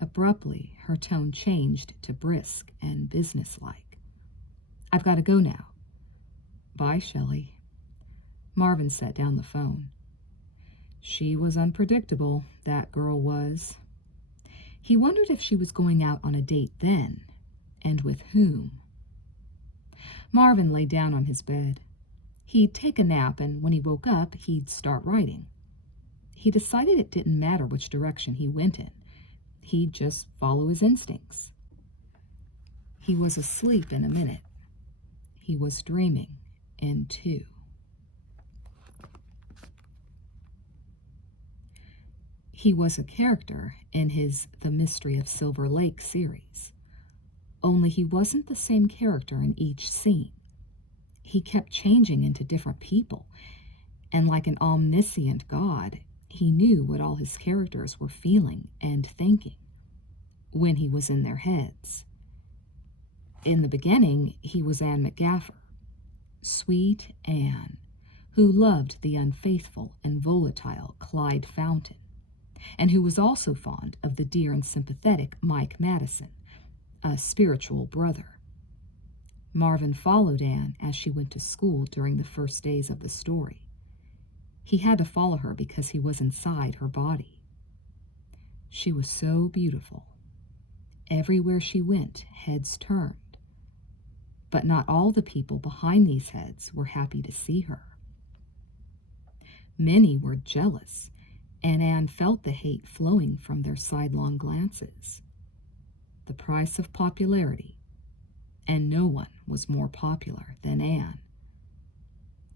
Abruptly, her tone changed to brisk and businesslike. I've got to go now. Bye, Shelley. Marvin set down the phone. She was unpredictable, that girl was. He wondered if she was going out on a date then, and with whom. Marvin lay down on his bed. He'd take a nap, and when he woke up, he'd start writing. He decided it didn't matter which direction he went in. He'd just follow his instincts. He was asleep in a minute. He was dreaming in 2. He was a character in his The Mystery of Silver Lake series. Only he wasn't the same character in each scene. He kept changing into different people, and like an omniscient god, he knew what all his characters were feeling and thinking when he was in their heads. In the beginning, he was Anne McGaffer, sweet Anne, who loved the unfaithful and volatile Clyde Fountain, and who was also fond of the dear and sympathetic Mike Madison, a spiritual brother. Marvin followed Anne as she went to school during the first days of the story. He had to follow her because he was inside her body. She was so beautiful. Everywhere she went, heads turned. But not all the people behind these heads were happy to see her. Many were jealous, and Anne felt the hate flowing from their sidelong glances. The price of popularity, and no one was more popular than Anne,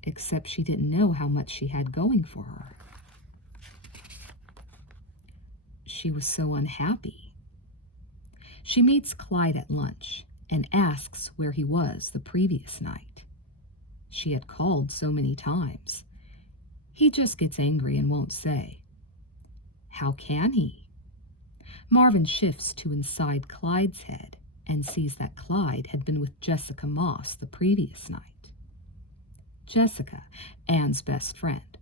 except she didn't know how much she had going for her. She was so unhappy. She meets Clyde at lunch and asks where he was the previous night. She had called so many times. He just gets angry and won't say. How can he? Marvin shifts to inside Clyde's head and sees that Clyde had been with Jessica Moss the previous night. Jessica, Anne's best friend,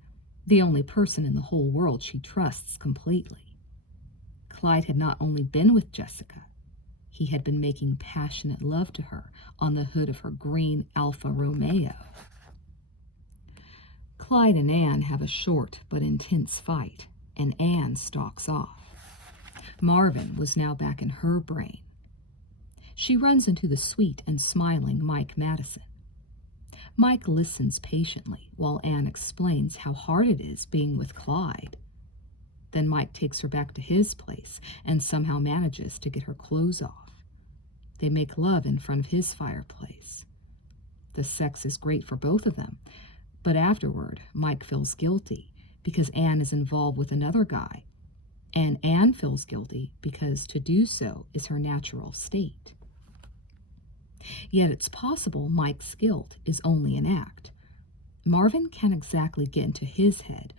the only person in the whole world she trusts completely. Clyde had not only been with Jessica, he had been making passionate love to her on the hood of her green Alfa Romeo. Clyde and Anne have a short but intense fight, and Anne stalks off. Marvin was now back in her brain. She runs into the sweet and smiling Mike Madison. Mike listens patiently while Anne explains how hard it is being with Clyde. Then Mike takes her back to his place and somehow manages to get her clothes off. They make love in front of his fireplace. The sex is great for both of them, but afterward, Mike feels guilty because Anne is involved with another guy, and Anne feels guilty because to do so is her natural state. Yet it's possible Mike's guilt is only an act. Marvin can't exactly get into his head,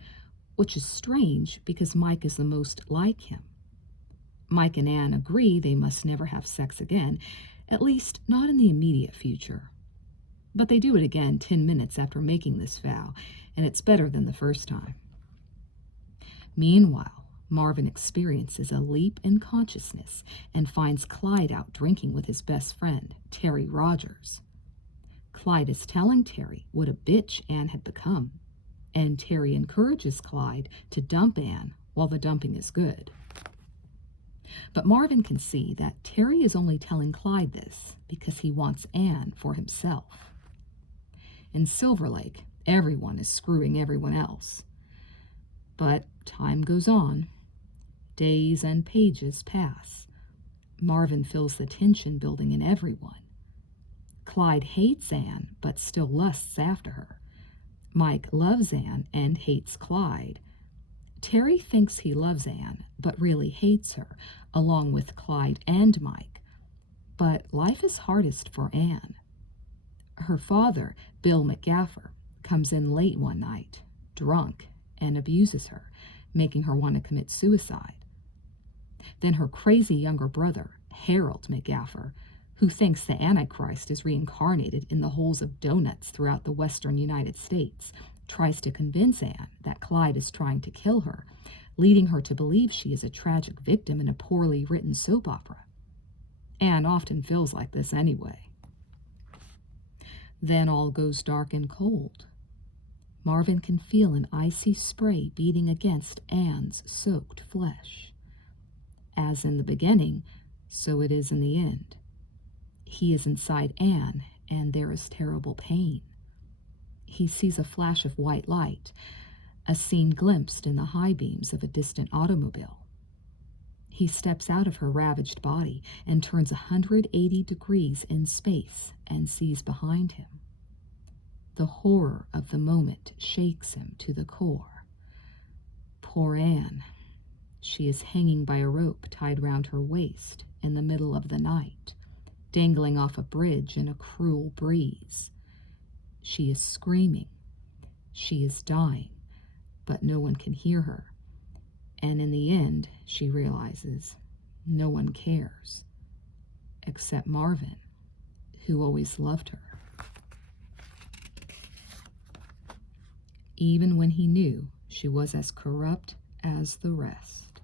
which is strange because Mike is the most like him. Mike and Anne agree they must never have sex again, at least not in the immediate future. But they do it again 10 minutes after making this vow, and it's better than the first time. Meanwhile, Marvin experiences a leap in consciousness and finds Clyde out drinking with his best friend, Terry Rogers. Clyde is telling Terry what a bitch Anne had become, and Terry encourages Clyde to dump Anne while the dumping is good. But Marvin can see that Terry is only telling Clyde this because he wants Anne for himself. In Silver Lake, everyone is screwing everyone else. But time goes on. Days and pages pass. Marvin feels the tension building in everyone. Clyde hates Anne, but still lusts after her. Mike loves Anne and hates Clyde. Terry thinks he loves Anne, but really hates her, along with Clyde and Mike. But life is hardest for Anne. Her father, Bill McGaffer, comes in late one night, drunk, and abuses her, making her want to commit suicide. Then her crazy younger brother, Harold McGaffer, who thinks the Antichrist is reincarnated in the holes of donuts throughout the western United States, tries to convince Anne that Clyde is trying to kill her, leading her to believe she is a tragic victim in a poorly written soap opera. Anne often feels like this anyway. Then all goes dark and cold. Marvin can feel an icy spray beating against Anne's soaked flesh. As in the beginning, so it is in the end. He is inside Anne, and there is terrible pain. He sees a flash of white light, a scene glimpsed in the high beams of a distant automobile. He steps out of her ravaged body and turns 180 degrees in space and sees behind him. The horror of the moment shakes him to the core. Poor Anne. She is hanging by a rope tied round her waist in the middle of the night, dangling off a bridge in a cruel breeze. She is screaming. She is dying, but no one can hear her. And in the end, she realizes no one cares, except Marvin, who always loved her. Even when he knew she was as corrupt as the rest.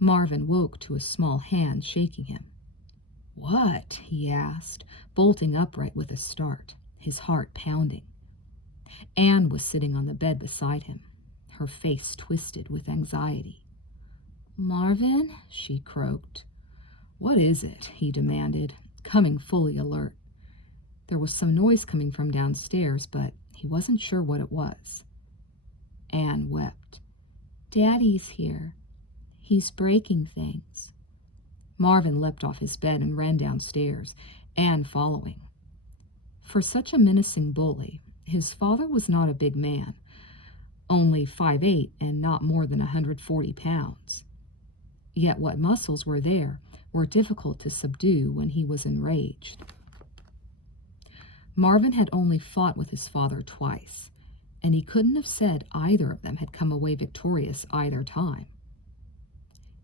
Marvin woke to a small hand shaking him. "What?" he asked, bolting upright with a start, his heart pounding. Anne was sitting on the bed beside him, her face twisted with anxiety. "Marvin?" she croaked. "What is it?" he demanded, coming fully alert. There was some noise coming from downstairs, but he wasn't sure what it was. Anne wept. "Daddy's here. He's breaking things." Marvin leapt off his bed and ran downstairs, Anne following. For such a menacing bully, his father was not a big man, only 5'8" and not more than 140 pounds. Yet what muscles were there were difficult to subdue when he was enraged. Marvin had only fought with his father twice, and he couldn't have said either of them had come away victorious either time.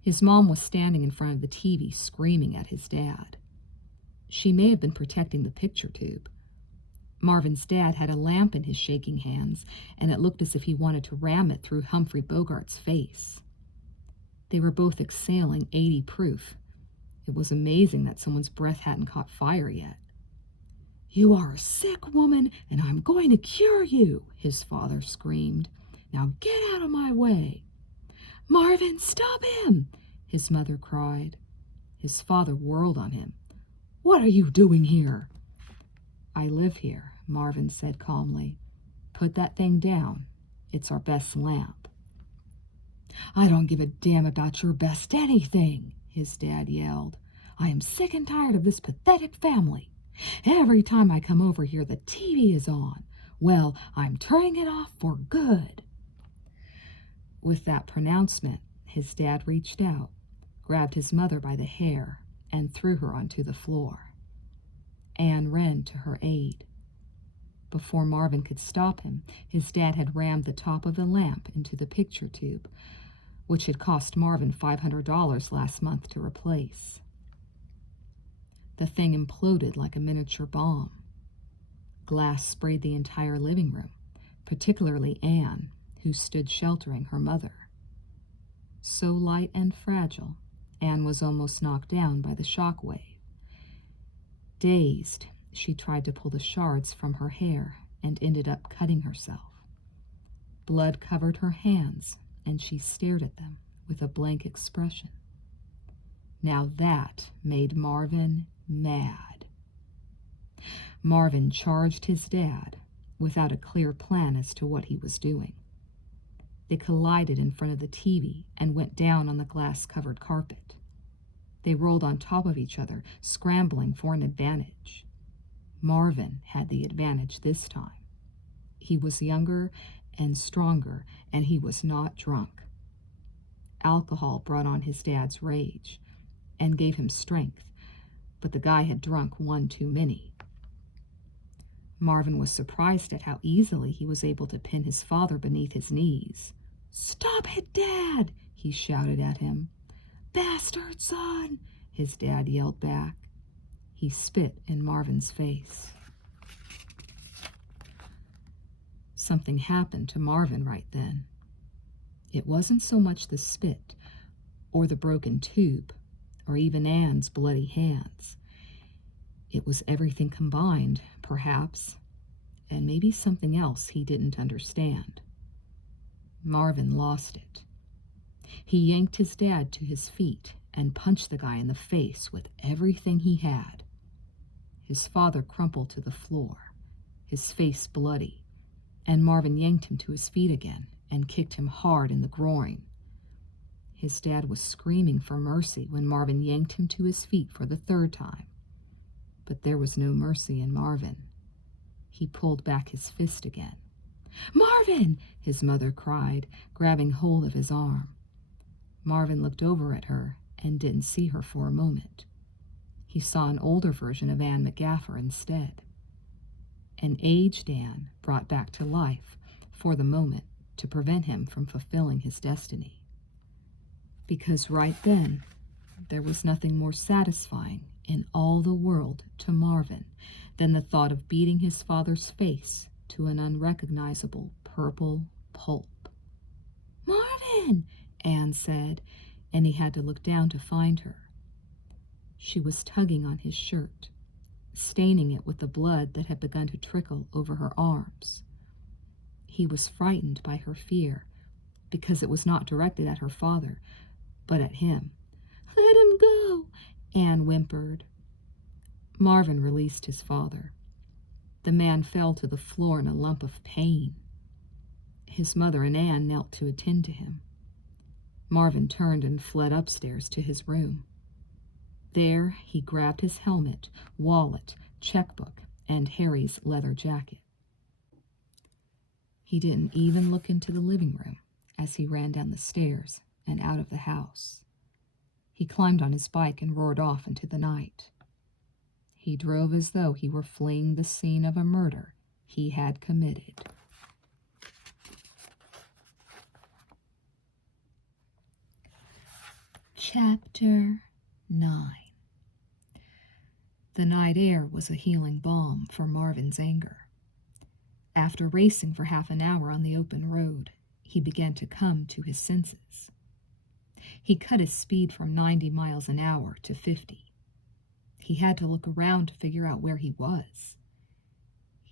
His mom was standing in front of the TV screaming at his dad. She may have been protecting the picture tube. Marvin's dad had a lamp in his shaking hands, and it looked as if he wanted to ram it through Humphrey Bogart's face. They were both exhaling 80 proof. It was amazing that someone's breath hadn't caught fire yet. "You are a sick woman, and I'm going to cure you," his father screamed. "Now get out of my way." "Marvin, stop him!" his mother cried. His father whirled on him. "What are you doing here?" "I live here," Marvin said calmly. "Put that thing down. It's our best lamp." "I don't give a damn about your best anything," his dad yelled. "I am sick and tired of this pathetic family. Every time I come over here, the TV is on. Well, I'm turning it off for good." With that pronouncement, his dad reached out, grabbed his mother by the hair, and threw her onto the floor. Anne ran to her aid. Before Marvin could stop him, his dad had rammed the top of the lamp into the picture tube, which had cost Marvin $500 last month to replace. The thing imploded like a miniature bomb. Glass sprayed the entire living room, particularly Anne, who stood sheltering her mother. So light and fragile, Anne was almost knocked down by the shock wave. Dazed, she tried to pull the shards from her hair and ended up cutting herself. Blood covered her hands, and she stared at them with a blank expression. Now that made Marvin mad. Marvin charged his dad without a clear plan as to what he was doing. They collided in front of the TV and went down on the glass-covered carpet. They rolled on top of each other, scrambling for an advantage. Marvin had the advantage this time. He was younger and stronger, and he was not drunk. Alcohol brought on his dad's rage and gave him strength, but the guy had drunk one too many. Marvin was surprised at how easily he was able to pin his father beneath his knees. "Stop it, Dad!" he shouted at him. "Bastard son!" his dad yelled back. He spit in Marvin's face. Something happened to Marvin right then. It wasn't so much the spit, or the broken tube, or even Anne's bloody hands. It was everything combined, perhaps, and maybe something else he didn't understand. Marvin lost it. He yanked his dad to his feet and punched the guy in the face with everything he had. His father crumpled to the floor, his face bloody, and Marvin yanked him to his feet again and kicked him hard in the groin. His dad was screaming for mercy when Marvin yanked him to his feet for the third time. But there was no mercy in Marvin. He pulled back his fist again. "Marvin!" his mother cried, grabbing hold of his arm. Marvin looked over at her and didn't see her for a moment. He saw an older version of Anne McGaffer instead. An aged Anne brought back to life for the moment to prevent him from fulfilling his destiny. Because right then, there was nothing more satisfying in all the world to Marvin than the thought of beating his father's face to an unrecognizable purple pulp. "Marvin!" Anne said, and he had to look down to find her. She was tugging on his shirt, staining it with the blood that had begun to trickle over her arms. He was frightened by her fear, because it was not directed at her father, but at him. "Let him go," Anne whimpered. Marvin released his father. The man fell to the floor in a lump of pain. His mother and Anne knelt to attend to him. Marvin turned and fled upstairs to his room. There he grabbed his helmet, wallet, checkbook, and Harry's leather jacket. He didn't even look into the living room as he ran down the stairs and out of the house. He climbed on his bike and roared off into the night. He drove as though he were fleeing the scene of a murder he had committed. Chapter 9. The night air was a healing balm for Marvin's anger. After racing for half an hour on the open road, he began to come to his senses. He cut his speed from 90 miles an hour to 50. He had to look around to figure out where he was.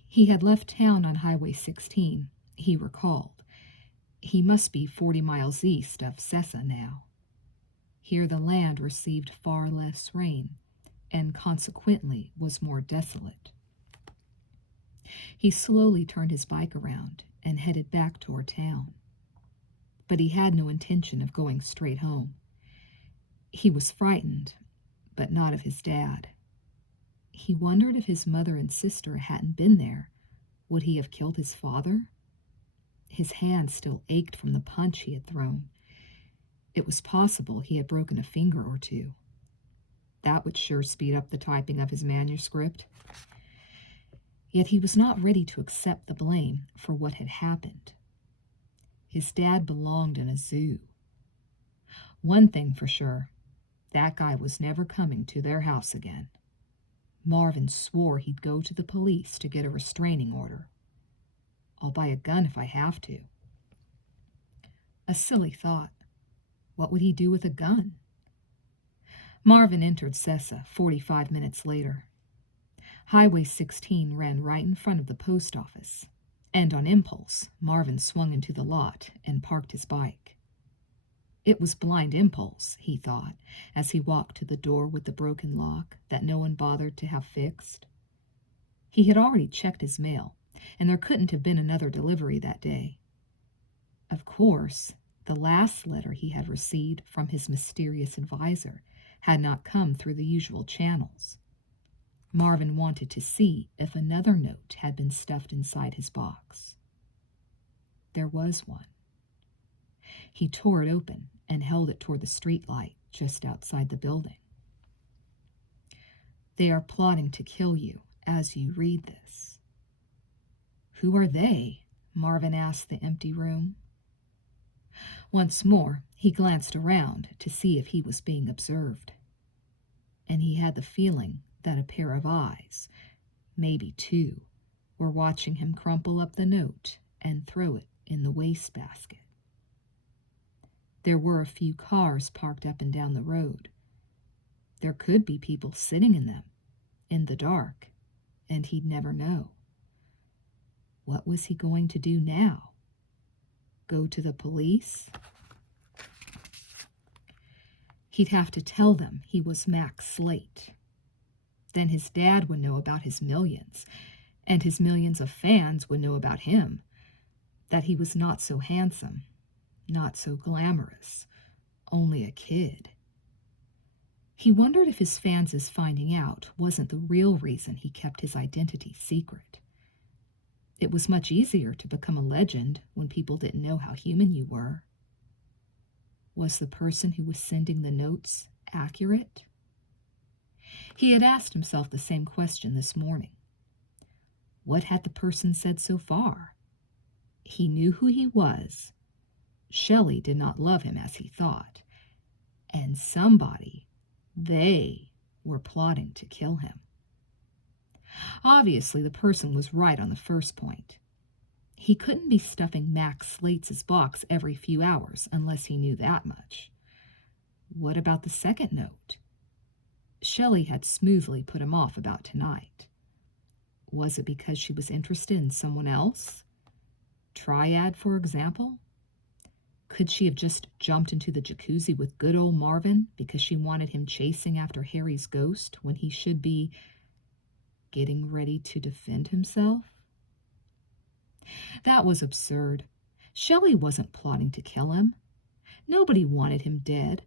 He had left town on Highway 16, he recalled. He must be 40 miles east of Sessa now. Here the land received far less rain, and consequently was more desolate. He slowly turned his bike around and headed back toward town. But he had no intention of going straight home. He was frightened, but not of his dad. He wondered if his mother and sister hadn't been there, would he have killed his father? His hand still ached from the punch he had thrown. It was possible he had broken a finger or two. That would sure speed up the typing of his manuscript. Yet he was not ready to accept the blame for what had happened. His dad belonged in a zoo. One thing for sure, that guy was never coming to their house again. Marvin swore he'd go to the police to get a restraining order. I'll buy a gun if I have to. A silly thought. What would he do with a gun? Marvin entered Sessa 45 minutes later. Highway 16 ran right in front of the post office, and on impulse, Marvin swung into the lot and parked his bike. It was blind impulse, he thought, as he walked to the door with the broken lock that no one bothered to have fixed. He had already checked his mail, and there couldn't have been another delivery that day. Of course, the last letter he had received from his mysterious advisor had not come through the usual channels. Marvin wanted to see if another note had been stuffed inside his box. There was one. He tore it open and held it toward the street light just outside the building. They are plotting to kill you as you read this. Who are they? Marvin asked the empty room. Once more, he glanced around to see if he was being observed. And he had the feeling that a pair of eyes, maybe two, were watching him crumple up the note and throw it in the wastebasket. There were a few cars parked up and down the road. There could be people sitting in them, in the dark, and he'd never know. What was he going to do now? Go to the police? He'd have to tell them he was Max Slate. Then his dad would know about his millions, and his millions of fans would know about him, that he was not so handsome, not so glamorous, only a kid. He wondered if his fans' finding out wasn't the real reason he kept his identity secret. It was much easier to become a legend when people didn't know how human you were. Was the person who was sending the notes accurate? He had asked himself the same question this morning. What had the person said so far? He knew who he was. Shelley did not love him as he thought. And somebody, they, were plotting to kill him. Obviously, the person was right on the first point. He couldn't be stuffing Max Slate's box every few hours unless he knew that much. What about the second note? Shelley had smoothly put him off about tonight. Was it because she was interested in someone else? Triad, for example? Could she have just jumped into the jacuzzi with good old Marvin because she wanted him chasing after Harry's ghost when he should be getting ready to defend himself? That was absurd. Shelley wasn't plotting to kill him. Nobody wanted him dead,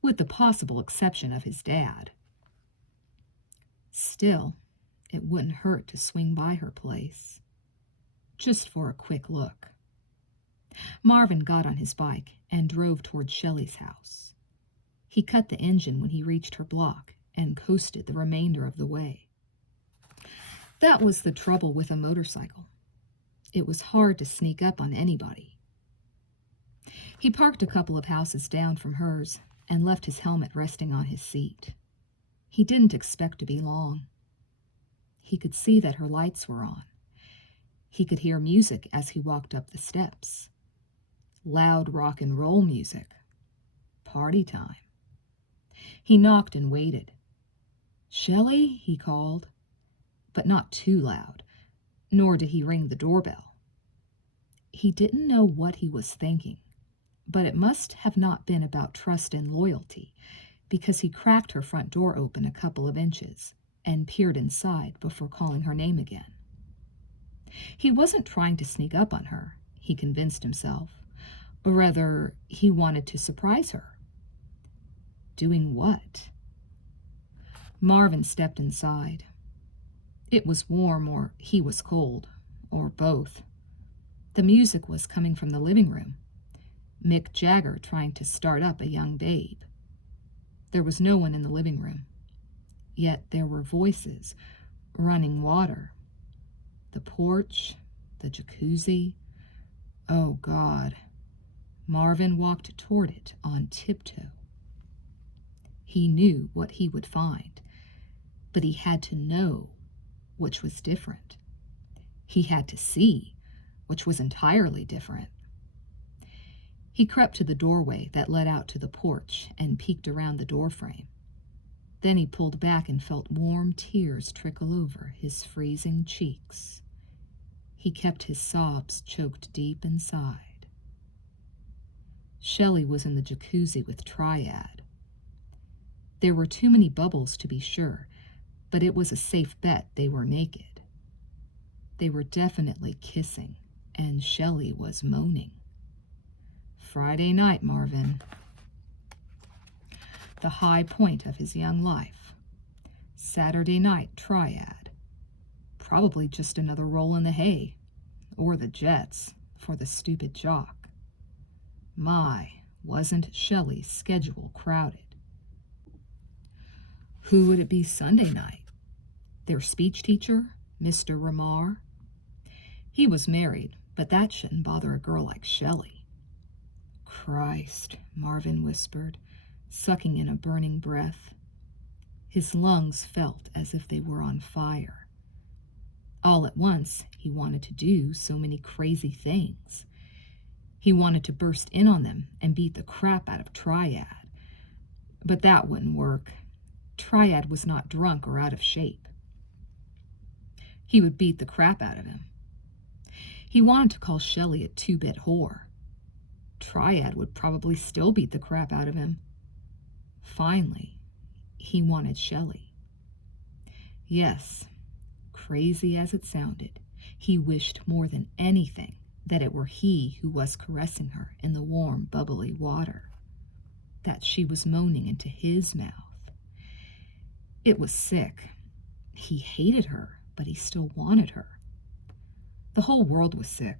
with the possible exception of his dad. Still, it wouldn't hurt to swing by her place, just for a quick look. Marvin got on his bike and drove toward Shelley's house. He cut the engine when he reached her block and coasted the remainder of the way. That was the trouble with a motorcycle. It was hard to sneak up on anybody. He parked a couple of houses down from hers and left his helmet resting on his seat. He didn't expect to be long. He could see that her lights were on. He could hear music as he walked up the steps. Loud rock and roll music. Party time. He knocked and waited. "Shelley?" he called, but not too loud, nor did he ring the doorbell. He didn't know what he was thinking, but it must have not been about trust and loyalty, because he cracked her front door open a couple of inches and peered inside before calling her name again. He wasn't trying to sneak up on her, he convinced himself, or rather, he wanted to surprise her. Doing what? Marvin stepped inside. It was warm, or he was cold, or both. The music was coming from the living room. Mick Jagger trying to start up a young babe. There was no one in the living room. Yet there were voices, running water. The porch, the jacuzzi. Oh, God. Marvin walked toward it on tiptoe. He knew what he would find, but he had to know, which was different. He had to see, which was entirely different. He crept to the doorway that led out to the porch and peeked around the doorframe. Then he pulled back and felt warm tears trickle over his freezing cheeks. He kept his sobs choked deep inside. Shelley was in the jacuzzi with Triad. There were too many bubbles to be sure, but it was a safe bet they were naked. They were definitely kissing, and Shelley was moaning. Friday night, Marvin. The high point of his young life. Saturday night, Triad. Probably just another roll in the hay, or the Jets, for the stupid jock. My, wasn't Shelley's schedule crowded? Who would it be Sunday night? Their speech teacher, Mr. Ramar? He was married, but that shouldn't bother a girl like Shelley. Christ, Marvin whispered, sucking in a burning breath. His lungs felt as if they were on fire. All at once, he wanted to do so many crazy things. He wanted to burst in on them and beat the crap out of Triad. But that wouldn't work. Triad was not drunk or out of shape. He would beat the crap out of him. He wanted to call Shelley a two-bit whore. Triad would probably still beat the crap out of him. Finally, he wanted Shelley. Yes, crazy as it sounded, he wished more than anything that it were he who was caressing her in the warm, bubbly water, that she was moaning into his mouth. It was sick. He hated her, but he still wanted her. The whole world was sick.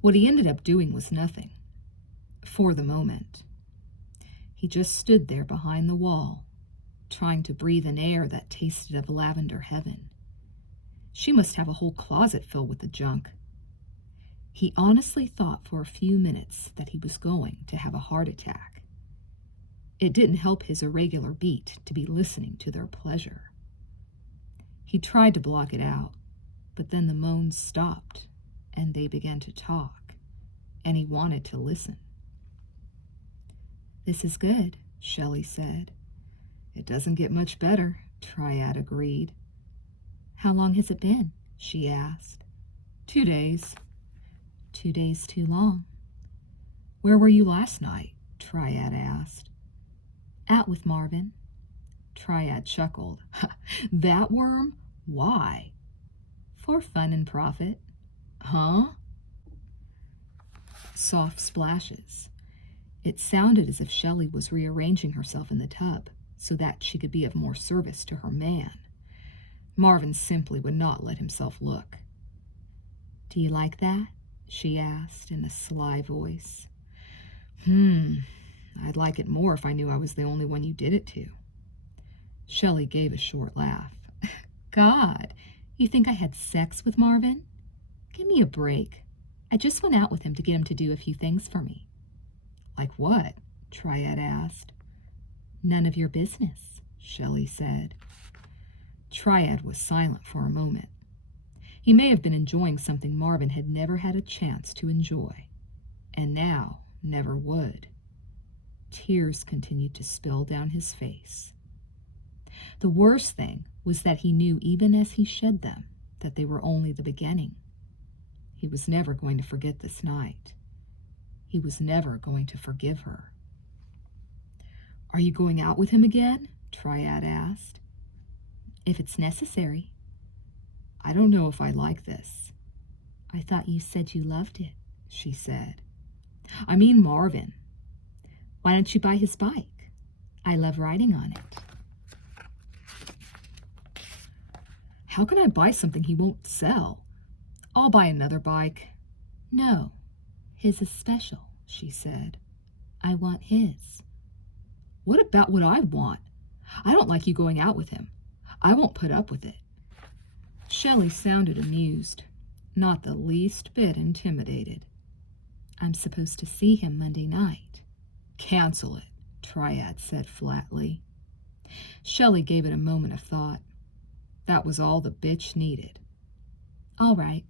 What he ended up doing was nothing, for the moment. He just stood there behind the wall, trying to breathe an air that tasted of lavender heaven. She must have a whole closet filled with the junk. He honestly thought for a few minutes that he was going to have a heart attack. It didn't help his irregular beat to be listening to their pleasure. He tried to block it out, but then the moans stopped, and they began to talk, and he wanted to listen. "This is good," Shelley said. "It doesn't get much better," Triad agreed. "How long has it been?" she asked. 2 days. 2 days too long. "Where were you last night?" Triad asked. "Out with Marvin." Triad chuckled. "That worm? Why?" "For fun and profit." "Huh?" Soft splashes. It sounded as if Shelley was rearranging herself in the tub so that she could be of more service to her man. Marvin simply would not let himself look. "Do you like that?" she asked in a sly voice. I'd like it more if I knew I was the only one you did it to." Shelley gave a short laugh. "God, you think I had sex with Marvin? Give me a break. I just went out with him to get him to do a few things for me." "Like what?" Triad asked. None of your business, Shelley said. Triad was silent for a moment. He may have been enjoying something Marvin had never had a chance to enjoy, and now never would. Tears continued to spill down his face. The worst thing was that he knew even as he shed them that they were only the beginning. He was never going to forget this night. He was never going to forgive her. Are you going out with him again? Triad asked. If it's necessary. I don't know if I like this. I thought you said you loved it, she said. I mean Marvin. Why don't you buy his bike? I love riding on it. How can I buy something he won't sell? I'll buy another bike. No, his is special, she said. I want his. What about what I want? I don't like you going out with him. I won't put up with it. Shelley sounded amused, not the least bit intimidated. I'm supposed to see him Monday night. Cancel it, Triad said flatly. Shelley gave it a moment of thought. That was all the bitch needed. All right,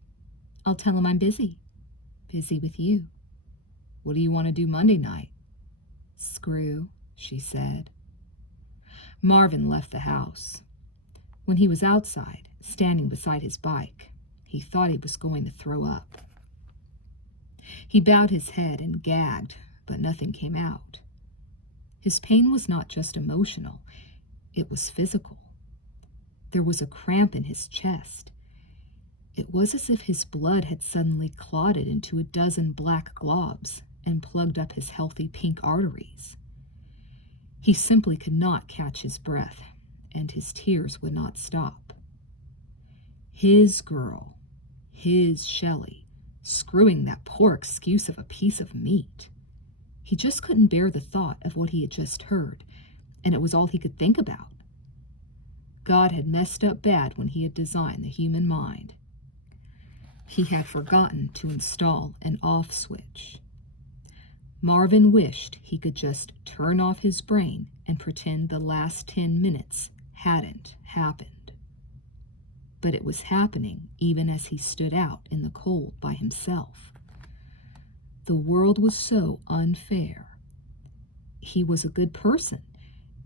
I'll tell him I'm busy. Busy with you. What do you want to do Monday night? Screw, she said. Marvin left the house. When he was outside, standing beside his bike, he thought he was going to throw up. He bowed his head and gagged, but nothing came out. His pain was not just emotional, it was physical. There was a cramp in his chest. It was as if his blood had suddenly clotted into a dozen black globs and plugged up his healthy pink arteries. He simply could not catch his breath, and his tears would not stop. His girl, his Shelley, screwing that poor excuse of a piece of meat. He just couldn't bear the thought of what he had just heard, and it was all he could think about. God had messed up bad when he had designed the human mind. He had forgotten to install an off switch. Marvin wished he could just turn off his brain and pretend the last 10 minutes hadn't happened. But it was happening even as he stood out in the cold by himself. The world was so unfair. He was a good person.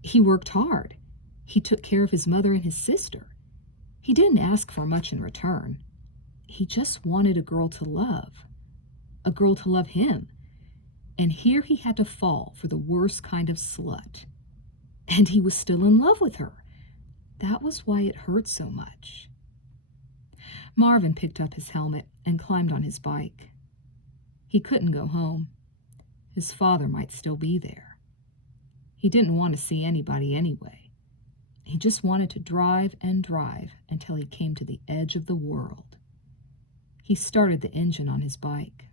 He worked hard. He took care of his mother and his sister. He didn't ask for much in return. He just wanted a girl to love him. And here he had to fall for the worst kind of slut. And he was still in love with her. That was why it hurt so much. Marvin picked up his helmet and climbed on his bike. He couldn't go home. His father might still be there. He didn't want to see anybody anyway. He just wanted to drive and drive until he came to the edge of the world. He started the engine on his bike.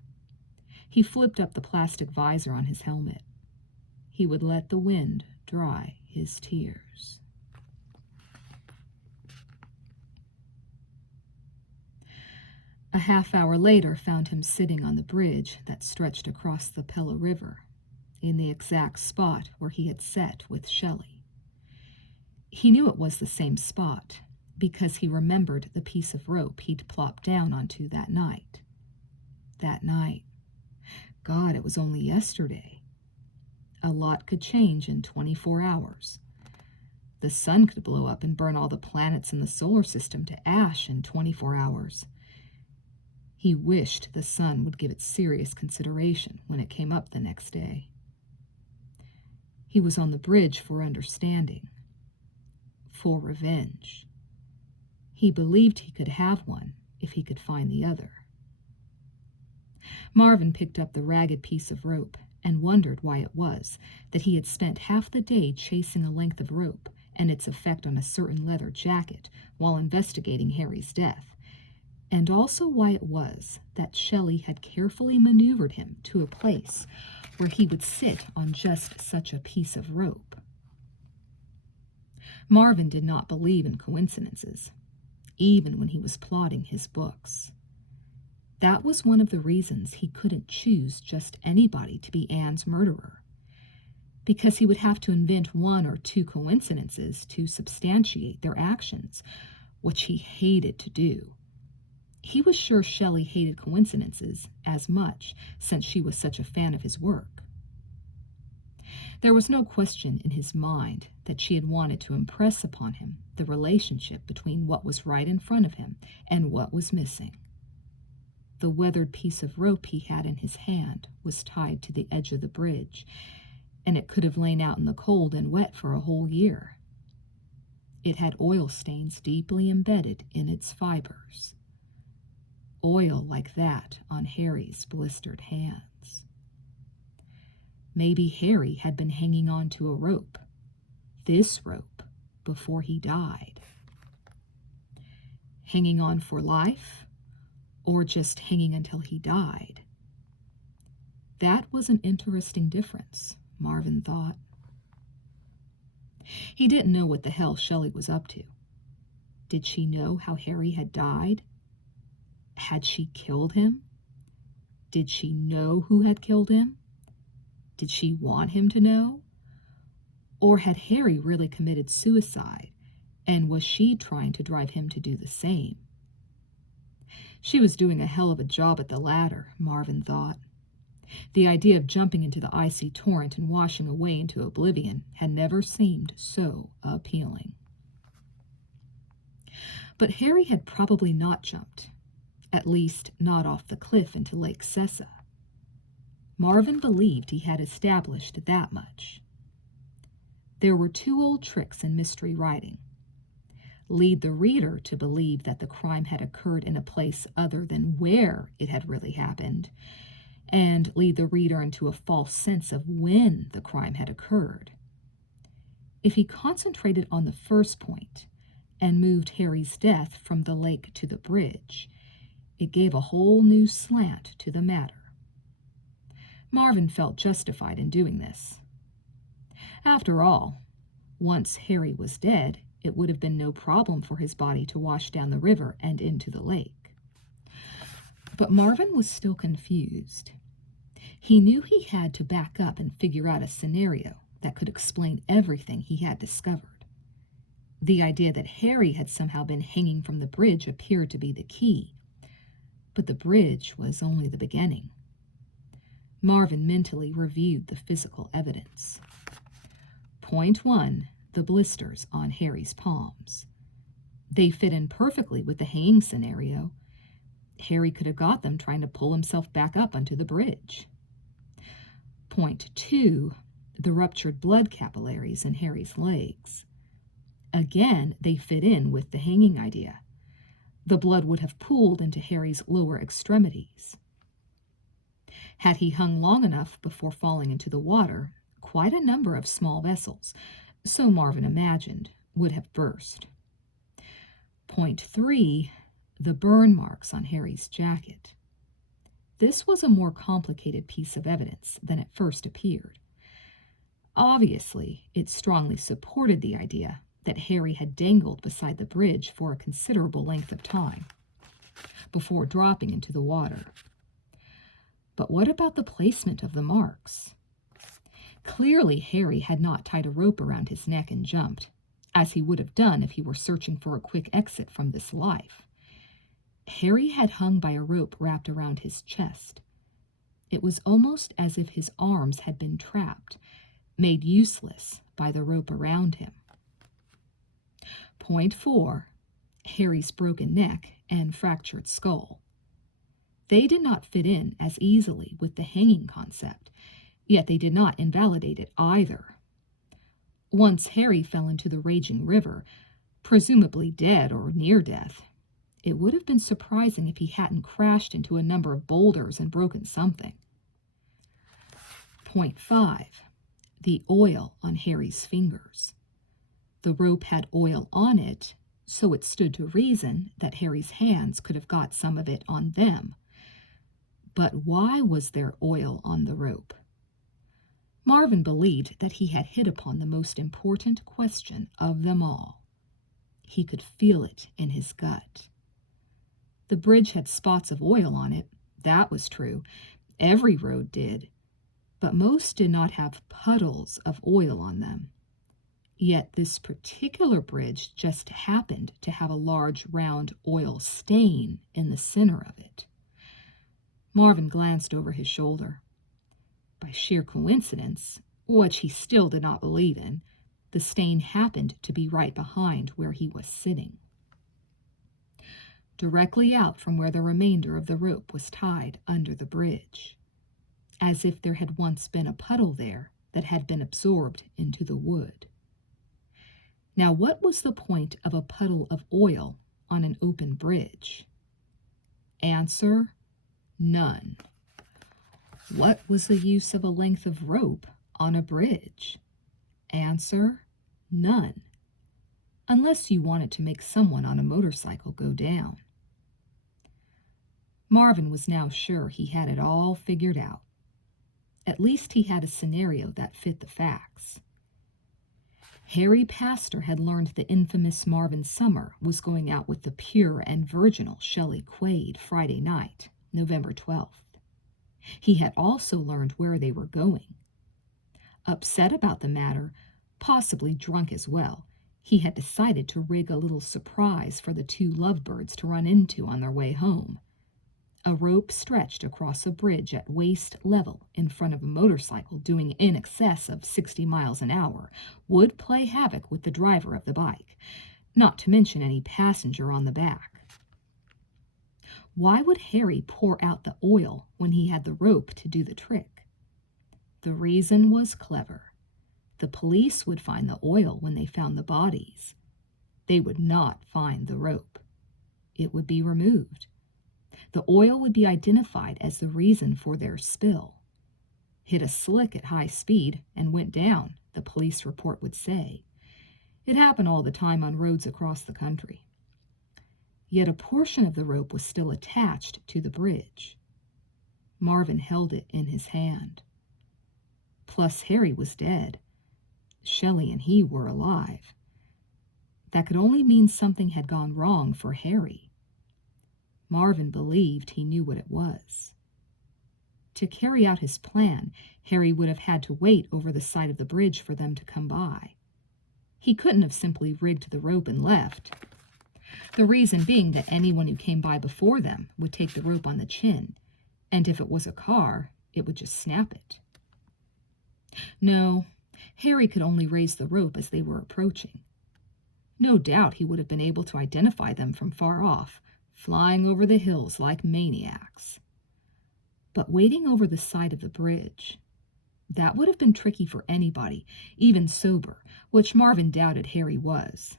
He flipped up the plastic visor on his helmet. He would let the wind dry his tears. A half-hour later found him sitting on the bridge that stretched across the Pella River, in the exact spot where he had sat with Shelley. He knew it was the same spot because he remembered the piece of rope he'd plopped down onto that night. That night. God, it was only yesterday. A lot could change in 24 hours. The sun could blow up and burn all the planets in the solar system to ash in 24 hours. He wished the sun would give it serious consideration when it came up the next day. He was on the bridge for understanding, for revenge. He believed he could have one if he could find the other. Marvin picked up the ragged piece of rope and wondered why it was that he had spent half the day chasing a length of rope and its effect on a certain leather jacket while investigating Harry's death, and also why it was that Shelley had carefully maneuvered him to a place where he would sit on just such a piece of rope. Marvin did not believe in coincidences, even when he was plotting his books. That was one of the reasons he couldn't choose just anybody to be Anne's murderer. because he would have to invent one or two coincidences to substantiate their actions, which he hated to do. He was sure Shelley hated coincidences as much, since she was such a fan of his work. There was no question in his mind that she had wanted to impress upon him the relationship between what was right in front of him and what was missing. The weathered piece of rope he had in his hand was tied to the edge of the bridge, and it could have lain out in the cold and wet for a whole year. It had oil stains deeply embedded in its fibers. Oil like that on Harry's blistered hands. Maybe Harry had been hanging on to a rope, this rope, before he died. Hanging on for life, or just hanging until he died? That was an interesting difference, Marvin thought. He didn't know what the hell Shelley was up to. Did she know how Harry had died? Had she killed him? Did she know who had killed him? Did she want him to know? Or had Harry really committed suicide, and was she trying to drive him to do the same? She was doing a hell of a job at the latter, Marvin thought. The idea of jumping into the icy torrent and washing away into oblivion had never seemed so appealing. But Harry had probably not jumped, at least not off the cliff into Lake Sessa. Marvin believed he had established that much. There were two old tricks in mystery writing. Lead the reader to believe that the crime had occurred in a place other than where it had really happened, and lead the reader into a false sense of when the crime had occurred. If he concentrated on the first point and moved Harry's death from the lake to the bridge, it gave a whole new slant to the matter. Marvin felt justified in doing this. After all, once Harry was dead, it would have been no problem for his body to wash down the river and into the lake. But Marvin was still confused. He knew he had to back up and figure out a scenario that could explain everything he had discovered. The idea that Harry had somehow been hanging from the bridge appeared to be the key, but the bridge was only the beginning. Marvin mentally reviewed the physical evidence. Point 1, the blisters on Harry's palms. They fit in perfectly with the hanging scenario. Harry could have got them trying to pull himself back up onto the bridge. Point 2, the ruptured blood capillaries in Harry's legs. Again, they fit in with the hanging idea. The blood would have pooled into Harry's lower extremities. Had he hung long enough before falling into the water, quite a number of small vessels, so Marvin imagined, would have burst. Point 3, the burn marks on Harry's jacket. This was a more complicated piece of evidence than it first appeared. Obviously, it strongly supported the idea that Harry had dangled beside the bridge for a considerable length of time before dropping into the water. But what about the placement of the marks? Clearly, Harry had not tied a rope around his neck and jumped, as he would have done if he were searching for a quick exit from this life. Harry had hung by a rope wrapped around his chest. It was almost as if his arms had been trapped, made useless by the rope around him. Point 4, Harry's broken neck and fractured skull. They did not fit in as easily with the hanging concept, yet they did not invalidate it either. Once Harry fell into the raging river, presumably dead or near death, it would have been surprising if he hadn't crashed into a number of boulders and broken something. Point 5, the oil on Harry's fingers. The rope had oil on it, so it stood to reason that Harry's hands could have got some of it on them. But why was there oil on the rope? Marvin believed that he had hit upon the most important question of them all. He could feel it in his gut. The bridge had spots of oil on it. That was true. Every road did. but most did not have puddles of oil on them. Yet this particular bridge just happened to have a large round oil stain in the center of it. Marvin glanced over his shoulder. By sheer coincidence, which he still did not believe in, the stain happened to be right behind where he was sitting. Directly out from where the remainder of the rope was tied under the bridge, as if there had once been a puddle there that had been absorbed into the wood. Now, what was the point of a puddle of oil on an open bridge? Answer: none. What was the use of a length of rope on a bridge? Answer: none. Unless you wanted to make someone on a motorcycle go down. Marvin was now sure he had it all figured out. At least he had a scenario that fit the facts. Harry Pastor had learned the infamous Marvin Summer was going out with the pure and virginal Shelley Quaid Friday night, November 12th. He had also learned where they were going. Upset about the matter, possibly drunk as well, he had decided to rig a little surprise for the two lovebirds to run into on their way home. A rope stretched across a bridge at waist level in front of a motorcycle doing in excess of 60 miles an hour would play havoc with the driver of the bike, not to mention any passenger on the back. Why would Harry pour out the oil when he had the rope to do the trick? The reason was clever. The police would find the oil when they found the bodies. They would not find the rope. It would be removed. The oil would be identified as the reason for their spill. Hit a slick at high speed and went down, the police report would say. It happened all the time on roads across the country. Yet a portion of the rope was still attached to the bridge. Marvin held it in his hand. Plus, Harry was dead. Shelley and he were alive. That could only mean something had gone wrong for Harry. Marvin believed he knew what it was. To carry out his plan, Harry would have had to wait over the side of the bridge for them to come by. He couldn't have simply rigged the rope and left. The reason being that anyone who came by before them would take the rope on the chin, and if it was a car, it would just snap it. No, Harry could only raise the rope as they were approaching. No doubt he would have been able to identify them from far off, flying over the hills like maniacs. But waiting over the side of the bridge, that would have been tricky for anybody, even sober, which Marvin doubted Harry was.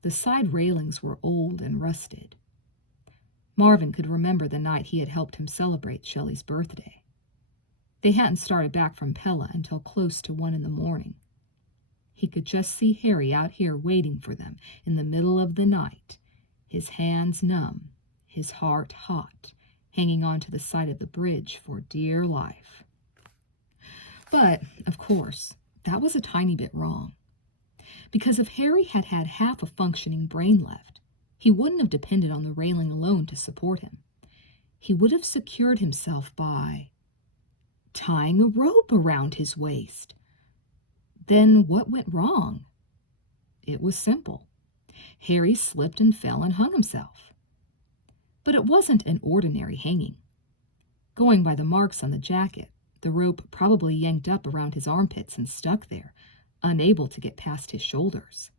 The side railings were old and rusted. Marvin could remember the night he had helped him celebrate Shelley's birthday. They hadn't started back from Pella until close to 1 a.m. He could just see Harry out here waiting for them in the middle of the night, his hands numb, his heart hot, hanging onto the side of the bridge for dear life. But, of course, that was a tiny bit wrong. Because if Harry had had half a functioning brain left, he wouldn't have depended on the railing alone to support him. He would have secured himself by tying a rope around his waist. Then what went wrong? It was simple. Harry slipped and fell and hung himself. But it wasn't an ordinary hanging. Going by the marks on the jacket, the rope probably yanked up around his armpits and stuck there, unable to get past his shoulders.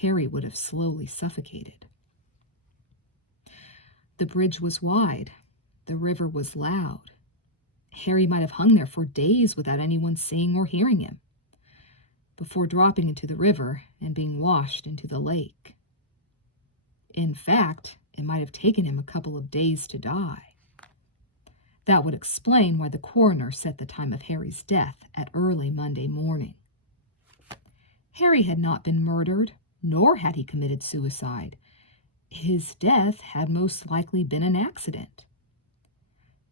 Harry would have slowly suffocated. The bridge was wide. The river was loud. Harry might have hung there for days without anyone seeing or hearing him, before dropping into the river and being washed into the lake. In fact, it might have taken him a couple of days to die. That would explain why the coroner set the time of Harry's death at early Monday morning. Harry had not been murdered, nor had he committed suicide. His death had most likely been an accident.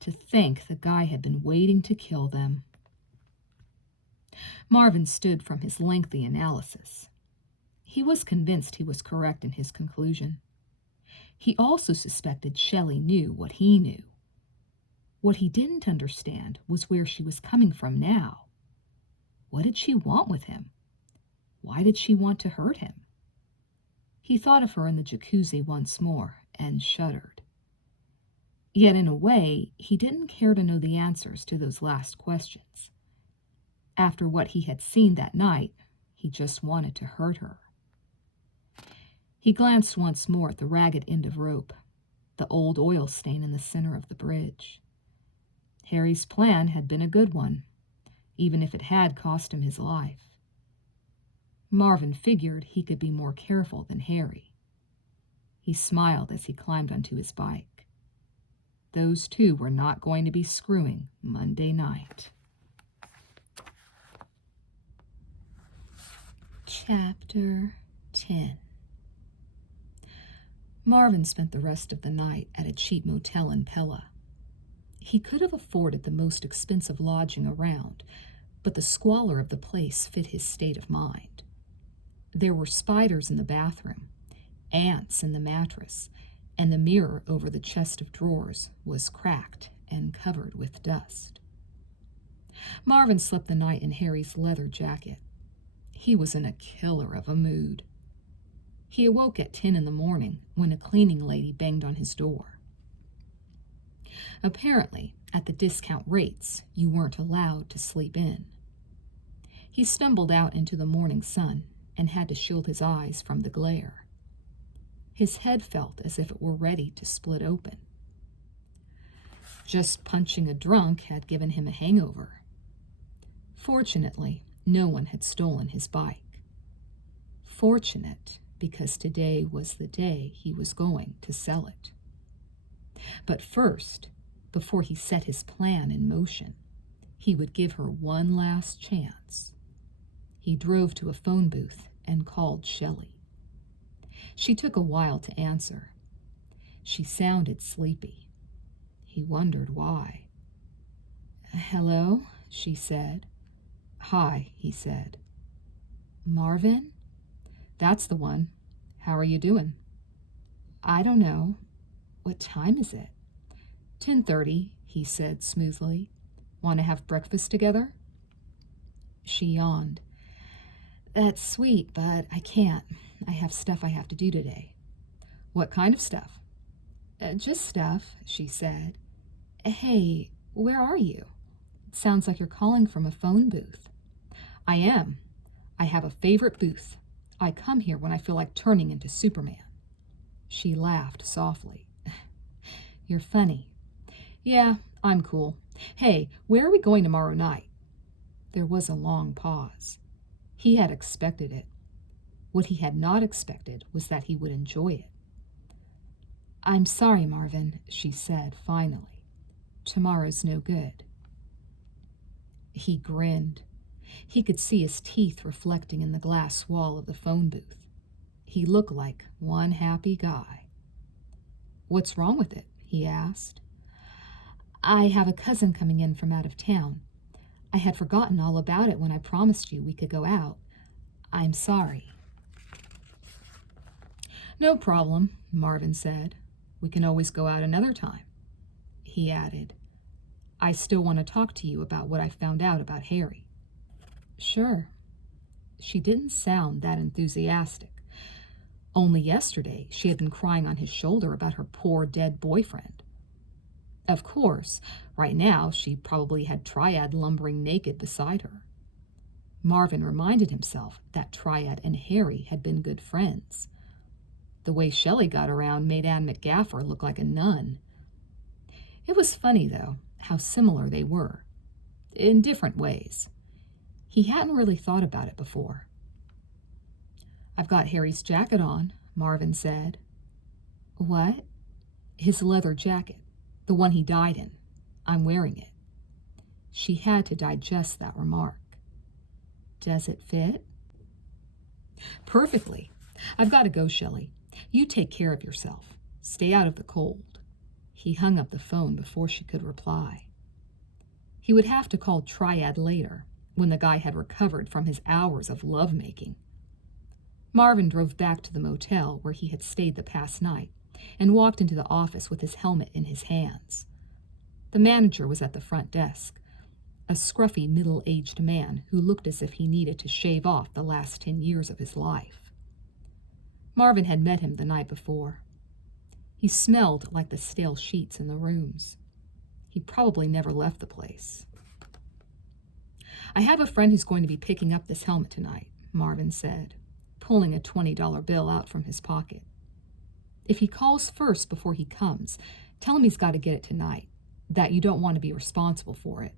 To think the guy had been waiting to kill them. Marvin stood from his lengthy analysis. He was convinced he was correct in his conclusion. He also suspected Shelley knew what he knew. What he didn't understand was where she was coming from now. What did she want with him? Why did she want to hurt him? He thought of her in the jacuzzi once more and shuddered. Yet in a way, he didn't care to know the answers to those last questions. After what he had seen that night, he just wanted to hurt her. He glanced once more at the ragged end of rope, the old oil stain in the center of the bridge. Harry's plan had been a good one, even if it had cost him his life. Marvin figured he could be more careful than Harry. He smiled as he climbed onto his bike. Those two were not going to be screwing Monday night. Chapter 10. Marvin spent the rest of the night at a cheap motel in Pella. He could have afforded the most expensive lodging around, but the squalor of the place fit his state of mind. There were spiders in the bathroom, ants in the mattress, and the mirror over the chest of drawers was cracked and covered with dust. Marvin slept the night in Harry's leather jacket. He was in a killer of a mood. He awoke at 10 in the morning when a cleaning lady banged on his door. Apparently, at the discount rates, you weren't allowed to sleep in. He stumbled out into the morning sun and had to shield his eyes from the glare. His head felt as if it were ready to split open. Just punching a drunk had given him a hangover. Fortunately, no one had stolen his bike. Fortunate, because today was the day he was going to sell it. But first, before he set his plan in motion, he would give her one last chance. He drove to a phone booth and called Shelley. She took a while to answer. She sounded sleepy. He wondered why. "Hello," she said. "Hi," he said. "Marvin?" "That's the one. How are you doing?" "I don't know. What time is it?" 10:30, he said smoothly. "Want to have breakfast together?" She yawned. "That's sweet, but I can't. I have stuff I have to do today." "What kind of stuff?" Just stuff," she said. "Hey, where are you? It sounds like you're calling from a phone booth." "I am. I have a favorite booth. I come here when I feel like turning into Superman." She laughed softly. "You're funny." "Yeah, I'm cool. Hey, where are we going tomorrow night?" There was a long pause. He had expected it. What he had not expected was that he would enjoy it. "I'm sorry, Marvin," she said finally. "Tomorrow's no good." He grinned. He could see his teeth reflecting in the glass wall of the phone booth. He looked like one happy guy. "What's wrong with it?" he asked. "I have a cousin coming in from out of town. I had forgotten all about it when I promised you we could go out. I'm sorry." "No problem," Marvin said. "We can always go out another time." He added, "I still want to talk to you about what I found out about Harry." "Sure." She didn't sound that enthusiastic. Only yesterday she had been crying on his shoulder about her poor dead boyfriend. Of course, right now she probably had Triad lumbering naked beside her. Marvin reminded himself that Triad and Harry had been good friends. The way Shelley got around made Anne McGaffor look like a nun. It was funny, though, how similar they were, in different ways. He hadn't really thought about it before. "I've got Harry's jacket on," Marvin said. "What?" "His leather jacket, the one he died in. I'm wearing it." She had to digest that remark. "Does it fit?" "Perfectly. I've got to go, Shelley. You take care of yourself. Stay out of the cold." He hung up the phone before she could reply. He would have to call Triad later, when the guy had recovered from his hours of lovemaking. Marvin drove back to the motel where he had stayed the past night and walked into the office with his helmet in his hands. The manager was at the front desk, a scruffy middle-aged man who looked as if he needed to shave off the last 10 years of his life. Marvin had met him the night before. He smelled like the stale sheets in the rooms. He probably never left the place. "I have a friend who's going to be picking up this helmet tonight," Marvin said, pulling a $20 bill out from his pocket. "If he calls first before he comes, tell him he's got to get it tonight, that you don't want to be responsible for it."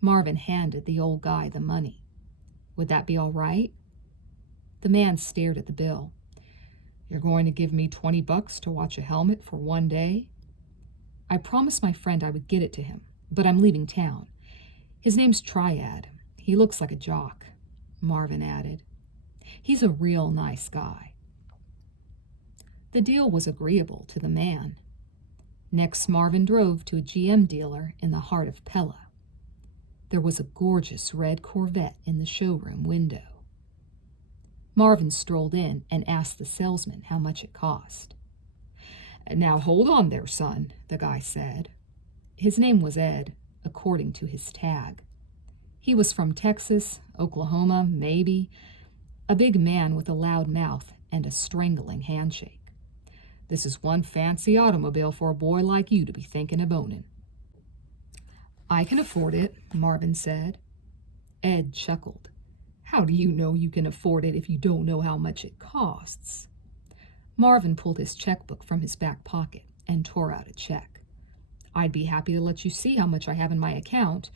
Marvin handed the old guy the money. "Would that be all right?" The man stared at the bill. "You're going to give me $20 to watch a helmet for one day?" "I promised my friend I would get it to him, but I'm leaving town. His name's Triad. He looks like a jock," Marvin added. "He's a real nice guy." The deal was agreeable to the man. Next, Marvin drove to a GM dealer in the heart of Pella. There was a gorgeous red Corvette in the showroom window. Marvin strolled in and asked the salesman how much it cost. "Now hold on there, son," the guy said. His name was Ed, according to his tag. He was from Texas, Oklahoma, maybe. A big man with a loud mouth and a strangling handshake. "This is one fancy automobile for a boy like you to be thinking of owning." "I can afford it," Marvin said. Ed chuckled. "How do you know you can afford it if you don't know how much it costs?" Marvin pulled his checkbook from his back pocket and tore out a check. "I'd be happy to let you see how much I have in my account.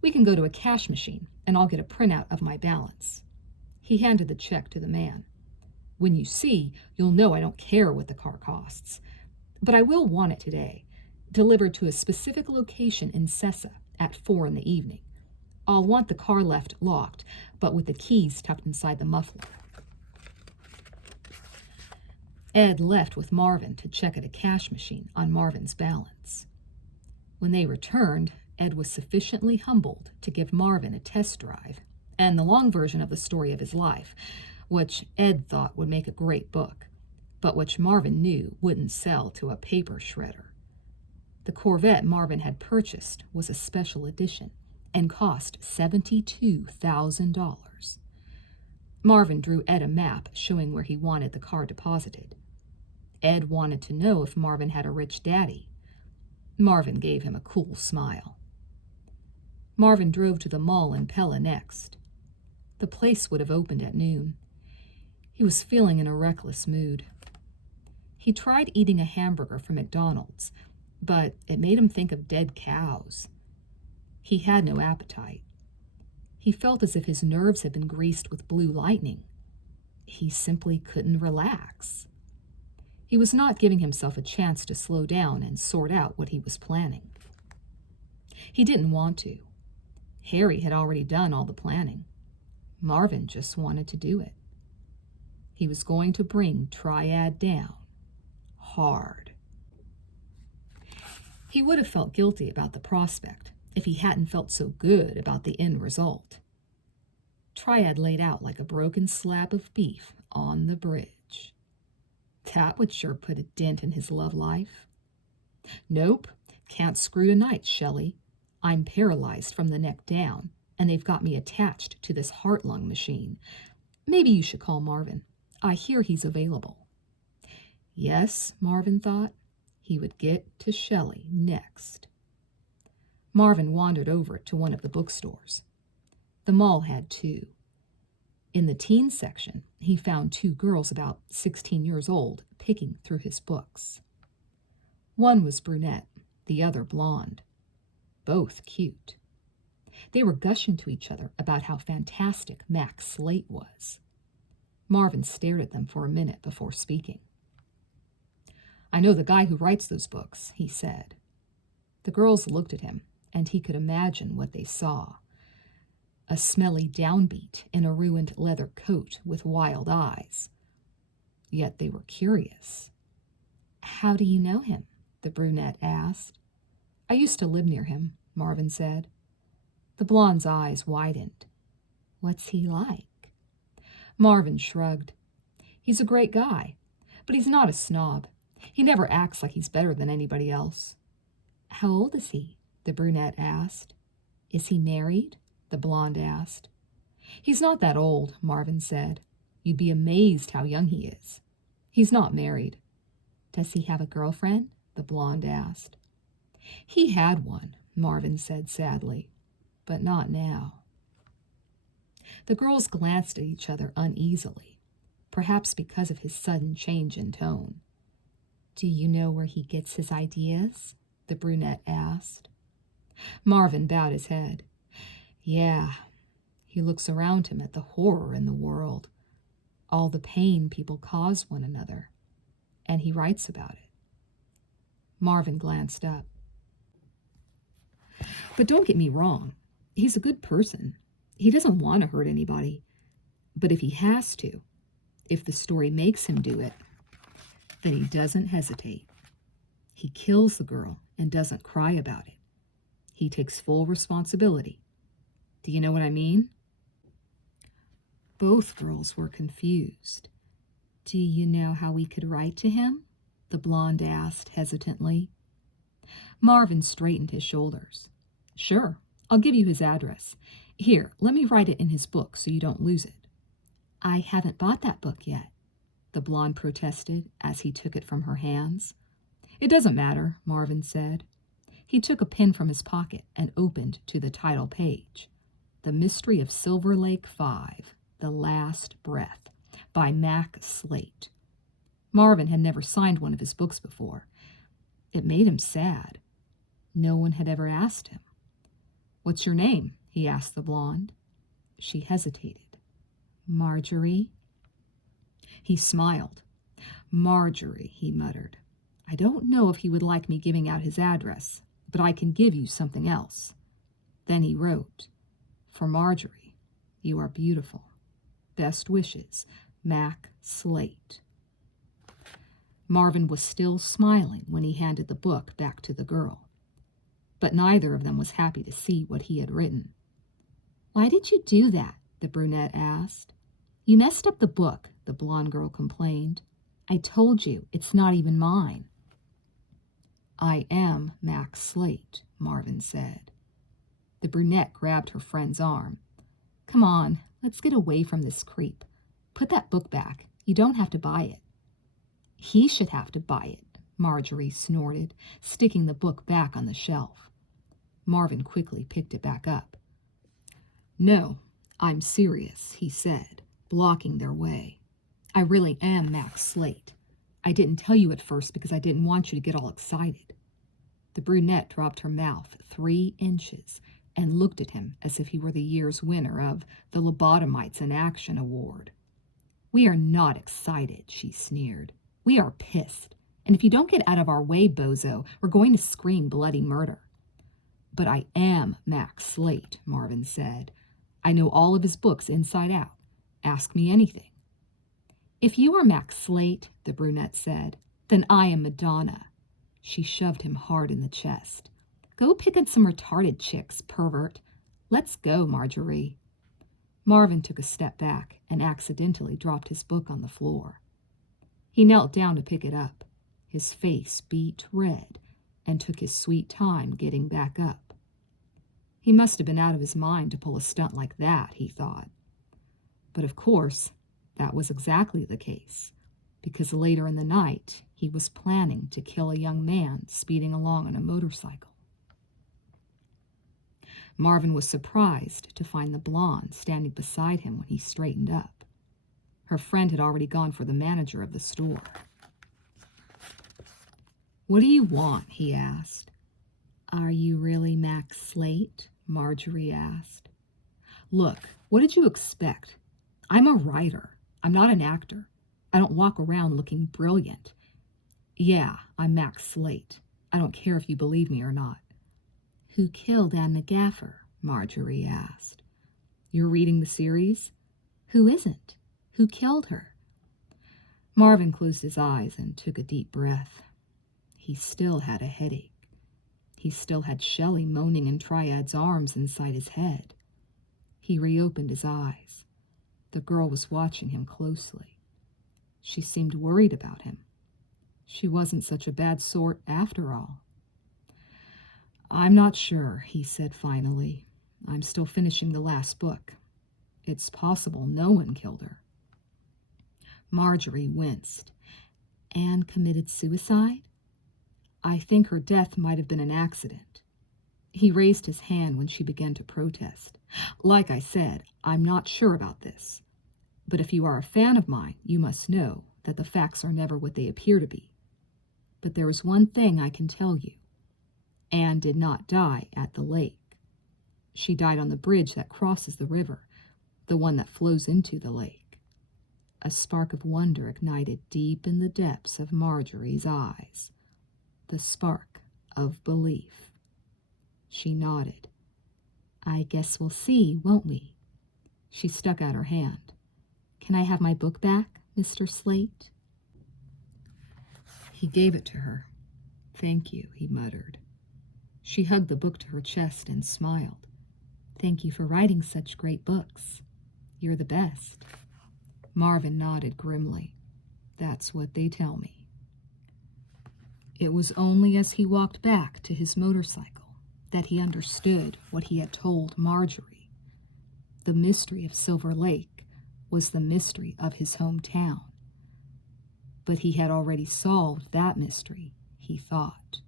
We can go to a cash machine, and I'll get a printout of my balance." He handed the check to the man. "When you see, you'll know I don't care what the car costs. But I will want it today, delivered to a specific location in Sessa at 4 in the evening. I'll want the car left locked, but with the keys tucked inside the muffler." Ed left with Marvin to check at a cash machine on Marvin's balance. When they returned, Ed was sufficiently humbled to give Marvin a test drive and the long version of the story of his life, which Ed thought would make a great book, but which Marvin knew wouldn't sell to a paper shredder. The Corvette Marvin had purchased was a special edition and cost $72,000. Marvin drew Ed a map showing where he wanted the car deposited. Ed wanted to know if Marvin had a rich daddy. Marvin gave him a cool smile. Marvin drove to the mall in Pella next. The place would have opened at noon. He was feeling in a reckless mood. He tried eating a hamburger from McDonald's, but it made him think of dead cows. He had no appetite. He felt as if his nerves had been greased with blue lightning. He simply couldn't relax. He was not giving himself a chance to slow down and sort out what he was planning. He didn't want to. Harry had already done all the planning. Marvin just wanted to do it. He was going to bring Triad down hard. He would have felt guilty about the prospect if he hadn't felt so good about the end result. Triad laid out like a broken slab of beef on the bridge. That would sure put a dent in his love life. "Nope, can't screw tonight, Shelley. I'm paralyzed from the neck down, and they've got me attached to this heart-lung machine. Maybe you should call Marvin. I hear he's available." Yes, Marvin thought, he would get to Shelley next. Marvin wandered over to one of the bookstores. The mall had two. In the teen section, he found two girls about 16 years old picking through his books. One was brunette, the other blonde. Both cute. They were gushing to each other about how fantastic Mac's slate was. Marvin stared at them for a minute before speaking. "I know the guy who writes those books," he said. The girls looked at him, and he could imagine what they saw. A smelly downbeat in a ruined leather coat with wild eyes. Yet they were curious. "How do you know him?" the brunette asked. "I used to live near him," Marvin said. The blonde's eyes widened. "What's he like?" Marvin shrugged. "He's a great guy, but he's not a snob. He never acts like he's better than anybody else." How old is he? The brunette asked. Is he married? The blonde asked. He's not that old, Marvin said. You'd be amazed how young he is. He's not married. Does he have a girlfriend? The blonde asked. He had one, Marvin said sadly, but not now. The girls glanced at each other uneasily, perhaps because of his sudden change in tone. Do you know where he gets his ideas? The brunette asked. Marvin bowed his head. Yeah. He looks around him at the horror in the world, all the pain people cause one another, and he writes about it. Marvin glanced up. But don't get me wrong. He's a good person. He doesn't want to hurt anybody. But if he has to, if the story makes him do it, then he doesn't hesitate. He kills the girl and doesn't cry about it. He takes full responsibility. Do you know what I mean? Both girls were confused. Do you know how we could write to him? The blonde asked hesitantly. Marvin straightened his shoulders. Sure, I'll give you his address. Here, let me write it in his book so you don't lose it. I haven't bought that book yet, the blonde protested as he took it from her hands. It doesn't matter, Marvin said. He took a pen from his pocket and opened to the title page. The Mystery of Silver Lake 5, The Last Breath, by Mac Slate. Marvin had never signed one of his books before. It made him sad. No one had ever asked him. What's your name? He asked the blonde. She hesitated. Marjorie. He smiled. Marjorie, he muttered. I don't know if he would like me giving out his address, but I can give you something else. Then he wrote, For Marjorie, you are beautiful. Best wishes, Mac Slate. Marvin was still smiling when he handed the book back to the girl, but neither of them was happy to see what he had written. Why did you do that? The brunette asked. You messed up the book, the blonde girl complained. I told you, it's not even mine. I am Mac Slate, Marvin said. The brunette grabbed her friend's arm. Come on, let's get away from this creep. Put that book back. You don't have to buy it. He should have to buy it, Marjorie snorted, sticking the book back on the shelf. Marvin quickly picked it back up. No, I'm serious, he said, blocking their way. I really am Mac Slate. I didn't tell you at first because I didn't want you to get all excited. The brunette dropped her mouth 3 inches and looked at him as if he were the year's winner of the Lobotomites in Action Award. We are not excited, she sneered. We are pissed, and if you don't get out of our way, bozo, we're going to scream bloody murder. But I am Mac Slate, Marvin said. I know all of his books inside out. Ask me anything. If you are Mac Slate, the brunette said, then I am Madonna. She shoved him hard in the chest. Go pick up some retarded chicks, pervert. Let's go, Marjorie. Marvin took a step back and accidentally dropped his book on the floor. He knelt down to pick it up. His face beat red and took his sweet time getting back up. He must have been out of his mind to pull a stunt like that, he thought. But of course, that was exactly the case, because later in the night he was planning to kill a young man speeding along on a motorcycle. Marvin was surprised to find the blonde standing beside him when he straightened up. Her friend had already gone for the manager of the store. What do you want? He asked. Are you really Mac Slate? Marjorie asked. Look, what did you expect? I'm a writer. I'm not an actor. I don't walk around looking brilliant. Yeah, I'm Mac Slate. I don't care if you believe me or not. Who killed Anne McGaffer? Marjorie asked. You're reading the series? Who isn't? Who killed her? Marvin closed his eyes and took a deep breath. He still had a headache. He still had Shelley moaning in Triad's arms inside his head. He reopened his eyes. The girl was watching him closely. She seemed worried about him. She wasn't such a bad sort after all. I'm not sure, he said finally. I'm still finishing the last book. It's possible no one killed her. Marjorie winced. Anne committed suicide? I think her death might have been an accident. He raised his hand when she began to protest. Like I said, I'm not sure about this. But if you are a fan of mine, you must know that the facts are never what they appear to be. But there is one thing I can tell you. Anne did not die at the lake. She died on the bridge that crosses the river, the one that flows into the lake. A spark of wonder ignited deep in the depths of Marjorie's eyes. The spark of belief. She nodded. I guess we'll see, won't we? She stuck out her hand. Can I have my book back, Mr. Slate? He gave it to her. Thank you, he muttered. She hugged the book to her chest and smiled. Thank you for writing such great books. You're the best. Marvin nodded grimly. That's what they tell me. It was only as he walked back to his motorcycle that he understood what he had told Marjorie. The mystery of Silver Lake was the mystery of his hometown. But he had already solved that mystery, he thought.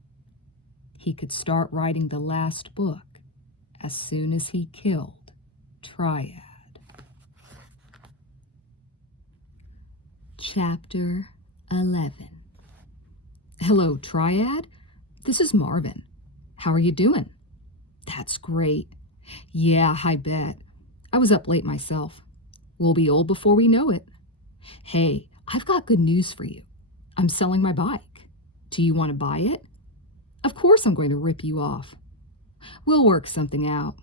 He could start writing the last book as soon as he killed Triad. Chapter 11. Hello, Triad. This is Marvin. How are you doing? That's great. Yeah, I bet. I was up late myself. We'll be old before we know it. Hey, I've got good news for you. I'm selling my bike. Do you want to buy it? Of course I'm going to rip you off. We'll work something out.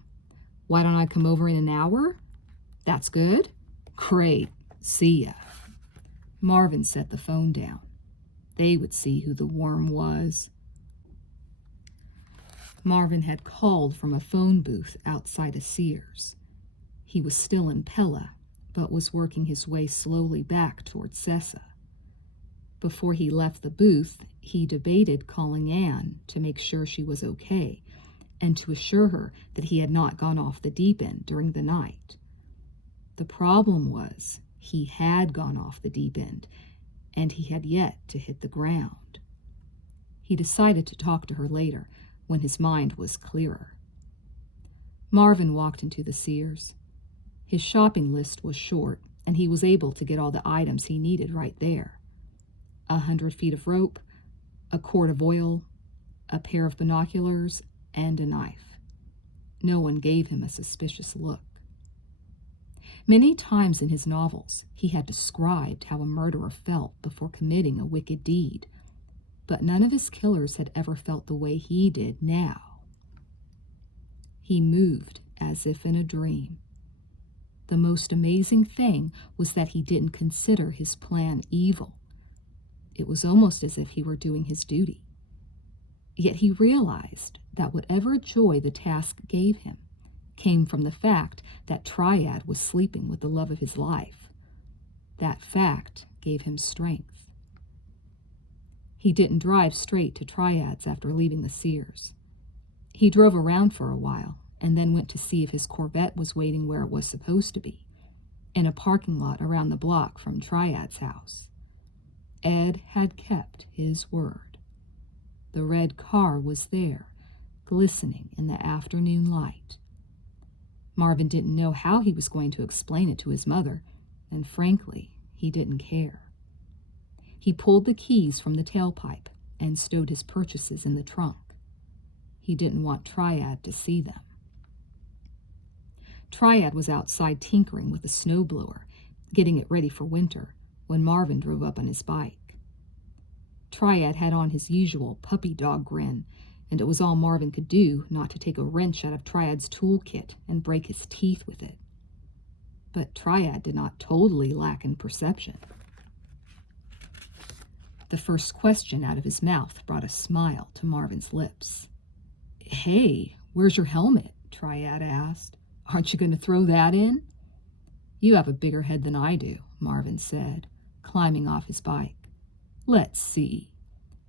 Why don't I come over in an hour? That's good. Great. See ya. Marvin set the phone down. They would see who the worm was. Marvin had called from a phone booth outside of Sears. He was still in Pella, but was working his way slowly back toward Sessa. Before he left the booth, he debated calling Anne to make sure she was okay and to assure her that he had not gone off the deep end during the night. The problem was he had gone off the deep end, and he had yet to hit the ground. He decided to talk to her later, when his mind was clearer. Marvin walked into the Sears. His shopping list was short, and he was able to get all the items he needed right there. 100 feet of rope, a quart of oil, a pair of binoculars, and a knife. No one gave him a suspicious look. Many times in his novels, he had described how a murderer felt before committing a wicked deed, but none of his killers had ever felt the way he did now. He moved as if in a dream. The most amazing thing was that he didn't consider his plan evil. It was almost as if he were doing his duty. Yet he realized that whatever joy the task gave him came from the fact that Triad was sleeping with the love of his life. That fact gave him strength. He didn't drive straight to Triad's after leaving the Sears. He drove around for a while and then went to see if his Corvette was waiting where it was supposed to be, in a parking lot around the block from Triad's house. Ed had kept his word. The red car was there, glistening in the afternoon light. Marvin didn't know how he was going to explain it to his mother, and frankly, he didn't care. He pulled the keys from the tailpipe and stowed his purchases in the trunk. He didn't want Triad to see them. Triad was outside tinkering with a snowblower, getting it ready for winter, when Marvin drove up on his bike. Triad had on his usual puppy dog grin, and it was all Marvin could do not to take a wrench out of Triad's toolkit and break his teeth with it. But Triad did not totally lack in perception. The first question out of his mouth brought a smile to Marvin's lips. Hey, where's your helmet? Triad asked. Aren't you going to throw that in? You have a bigger head than I do, Marvin said, climbing off his bike. Let's see.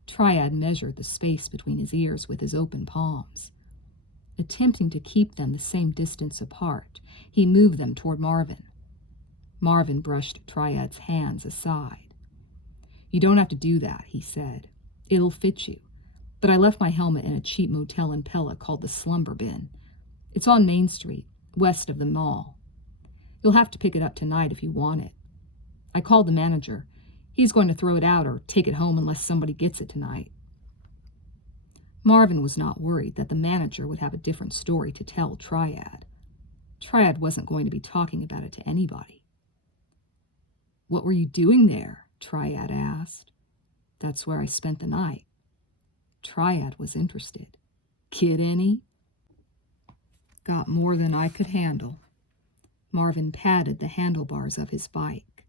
Triad measured the space between his ears with his open palms. Attempting to keep them the same distance apart, he moved them toward Marvin. Marvin brushed Triad's hands aside. "You don't have to do that," he said. "It'll fit you. But I left my helmet in a cheap motel in Pella called the Slumber Bin. It's on Main Street, west of the mall. You'll have to pick it up tonight if you want it. I called the manager. He's going to throw it out or take it home unless somebody gets it tonight." Marvin was not worried that the manager would have a different story to tell Triad. Triad wasn't going to be talking about it to anybody. "What were you doing there?" Triad asked. "That's where I spent the night." Triad was interested. "Kid any?" "Got more than I could handle." Marvin patted the handlebars of his bike.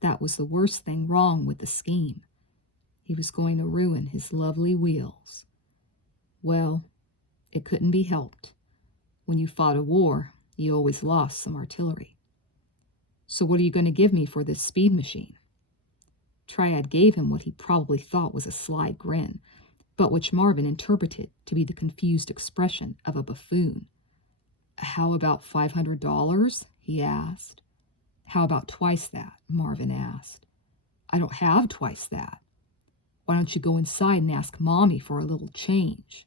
That was the worst thing wrong with the scheme. He was going to ruin his lovely wheels. Well, it couldn't be helped. When you fought a war, you always lost some artillery. "So what are you going to give me for this speed machine?" Triad gave him what he probably thought was a sly grin, but which Marvin interpreted to be the confused expression of a buffoon. "How about $500? He asked. "How about twice that?" Marvin asked. "I don't have twice that." "Why don't you go inside and ask Mommy for a little change?"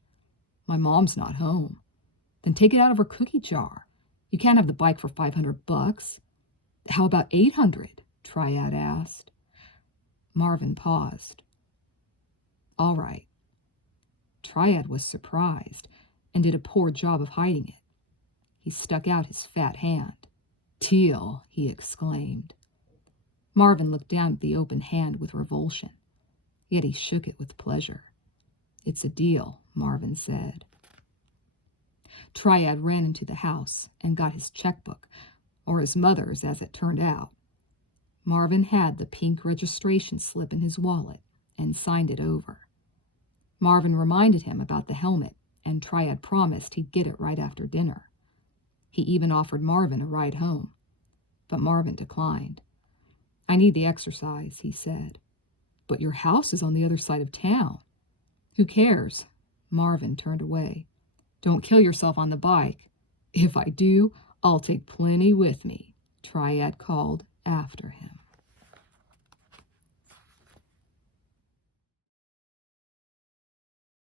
"My mom's not home." "Then take it out of her cookie jar. You can't have the bike for $500. "How about 800? Triad asked. Marvin paused. "All right." Triad was surprised and did a poor job of hiding it. He stuck out his fat hand. "Deal," he exclaimed. Marvin looked down at the open hand with revulsion, yet he shook it with pleasure. "It's a deal," Marvin said. Triad ran into the house and got his checkbook, or his mother's as it turned out. Marvin had the pink registration slip in his wallet and signed it over. Marvin reminded him about the helmet, and Triad promised he'd get it right after dinner. He even offered Marvin a ride home, but Marvin declined. "I need the exercise," he said. "But your house is on the other side of town." "Who cares?" Marvin turned away. "Don't kill yourself on the bike." "If I do, I'll take plenty with me," Triad called after him.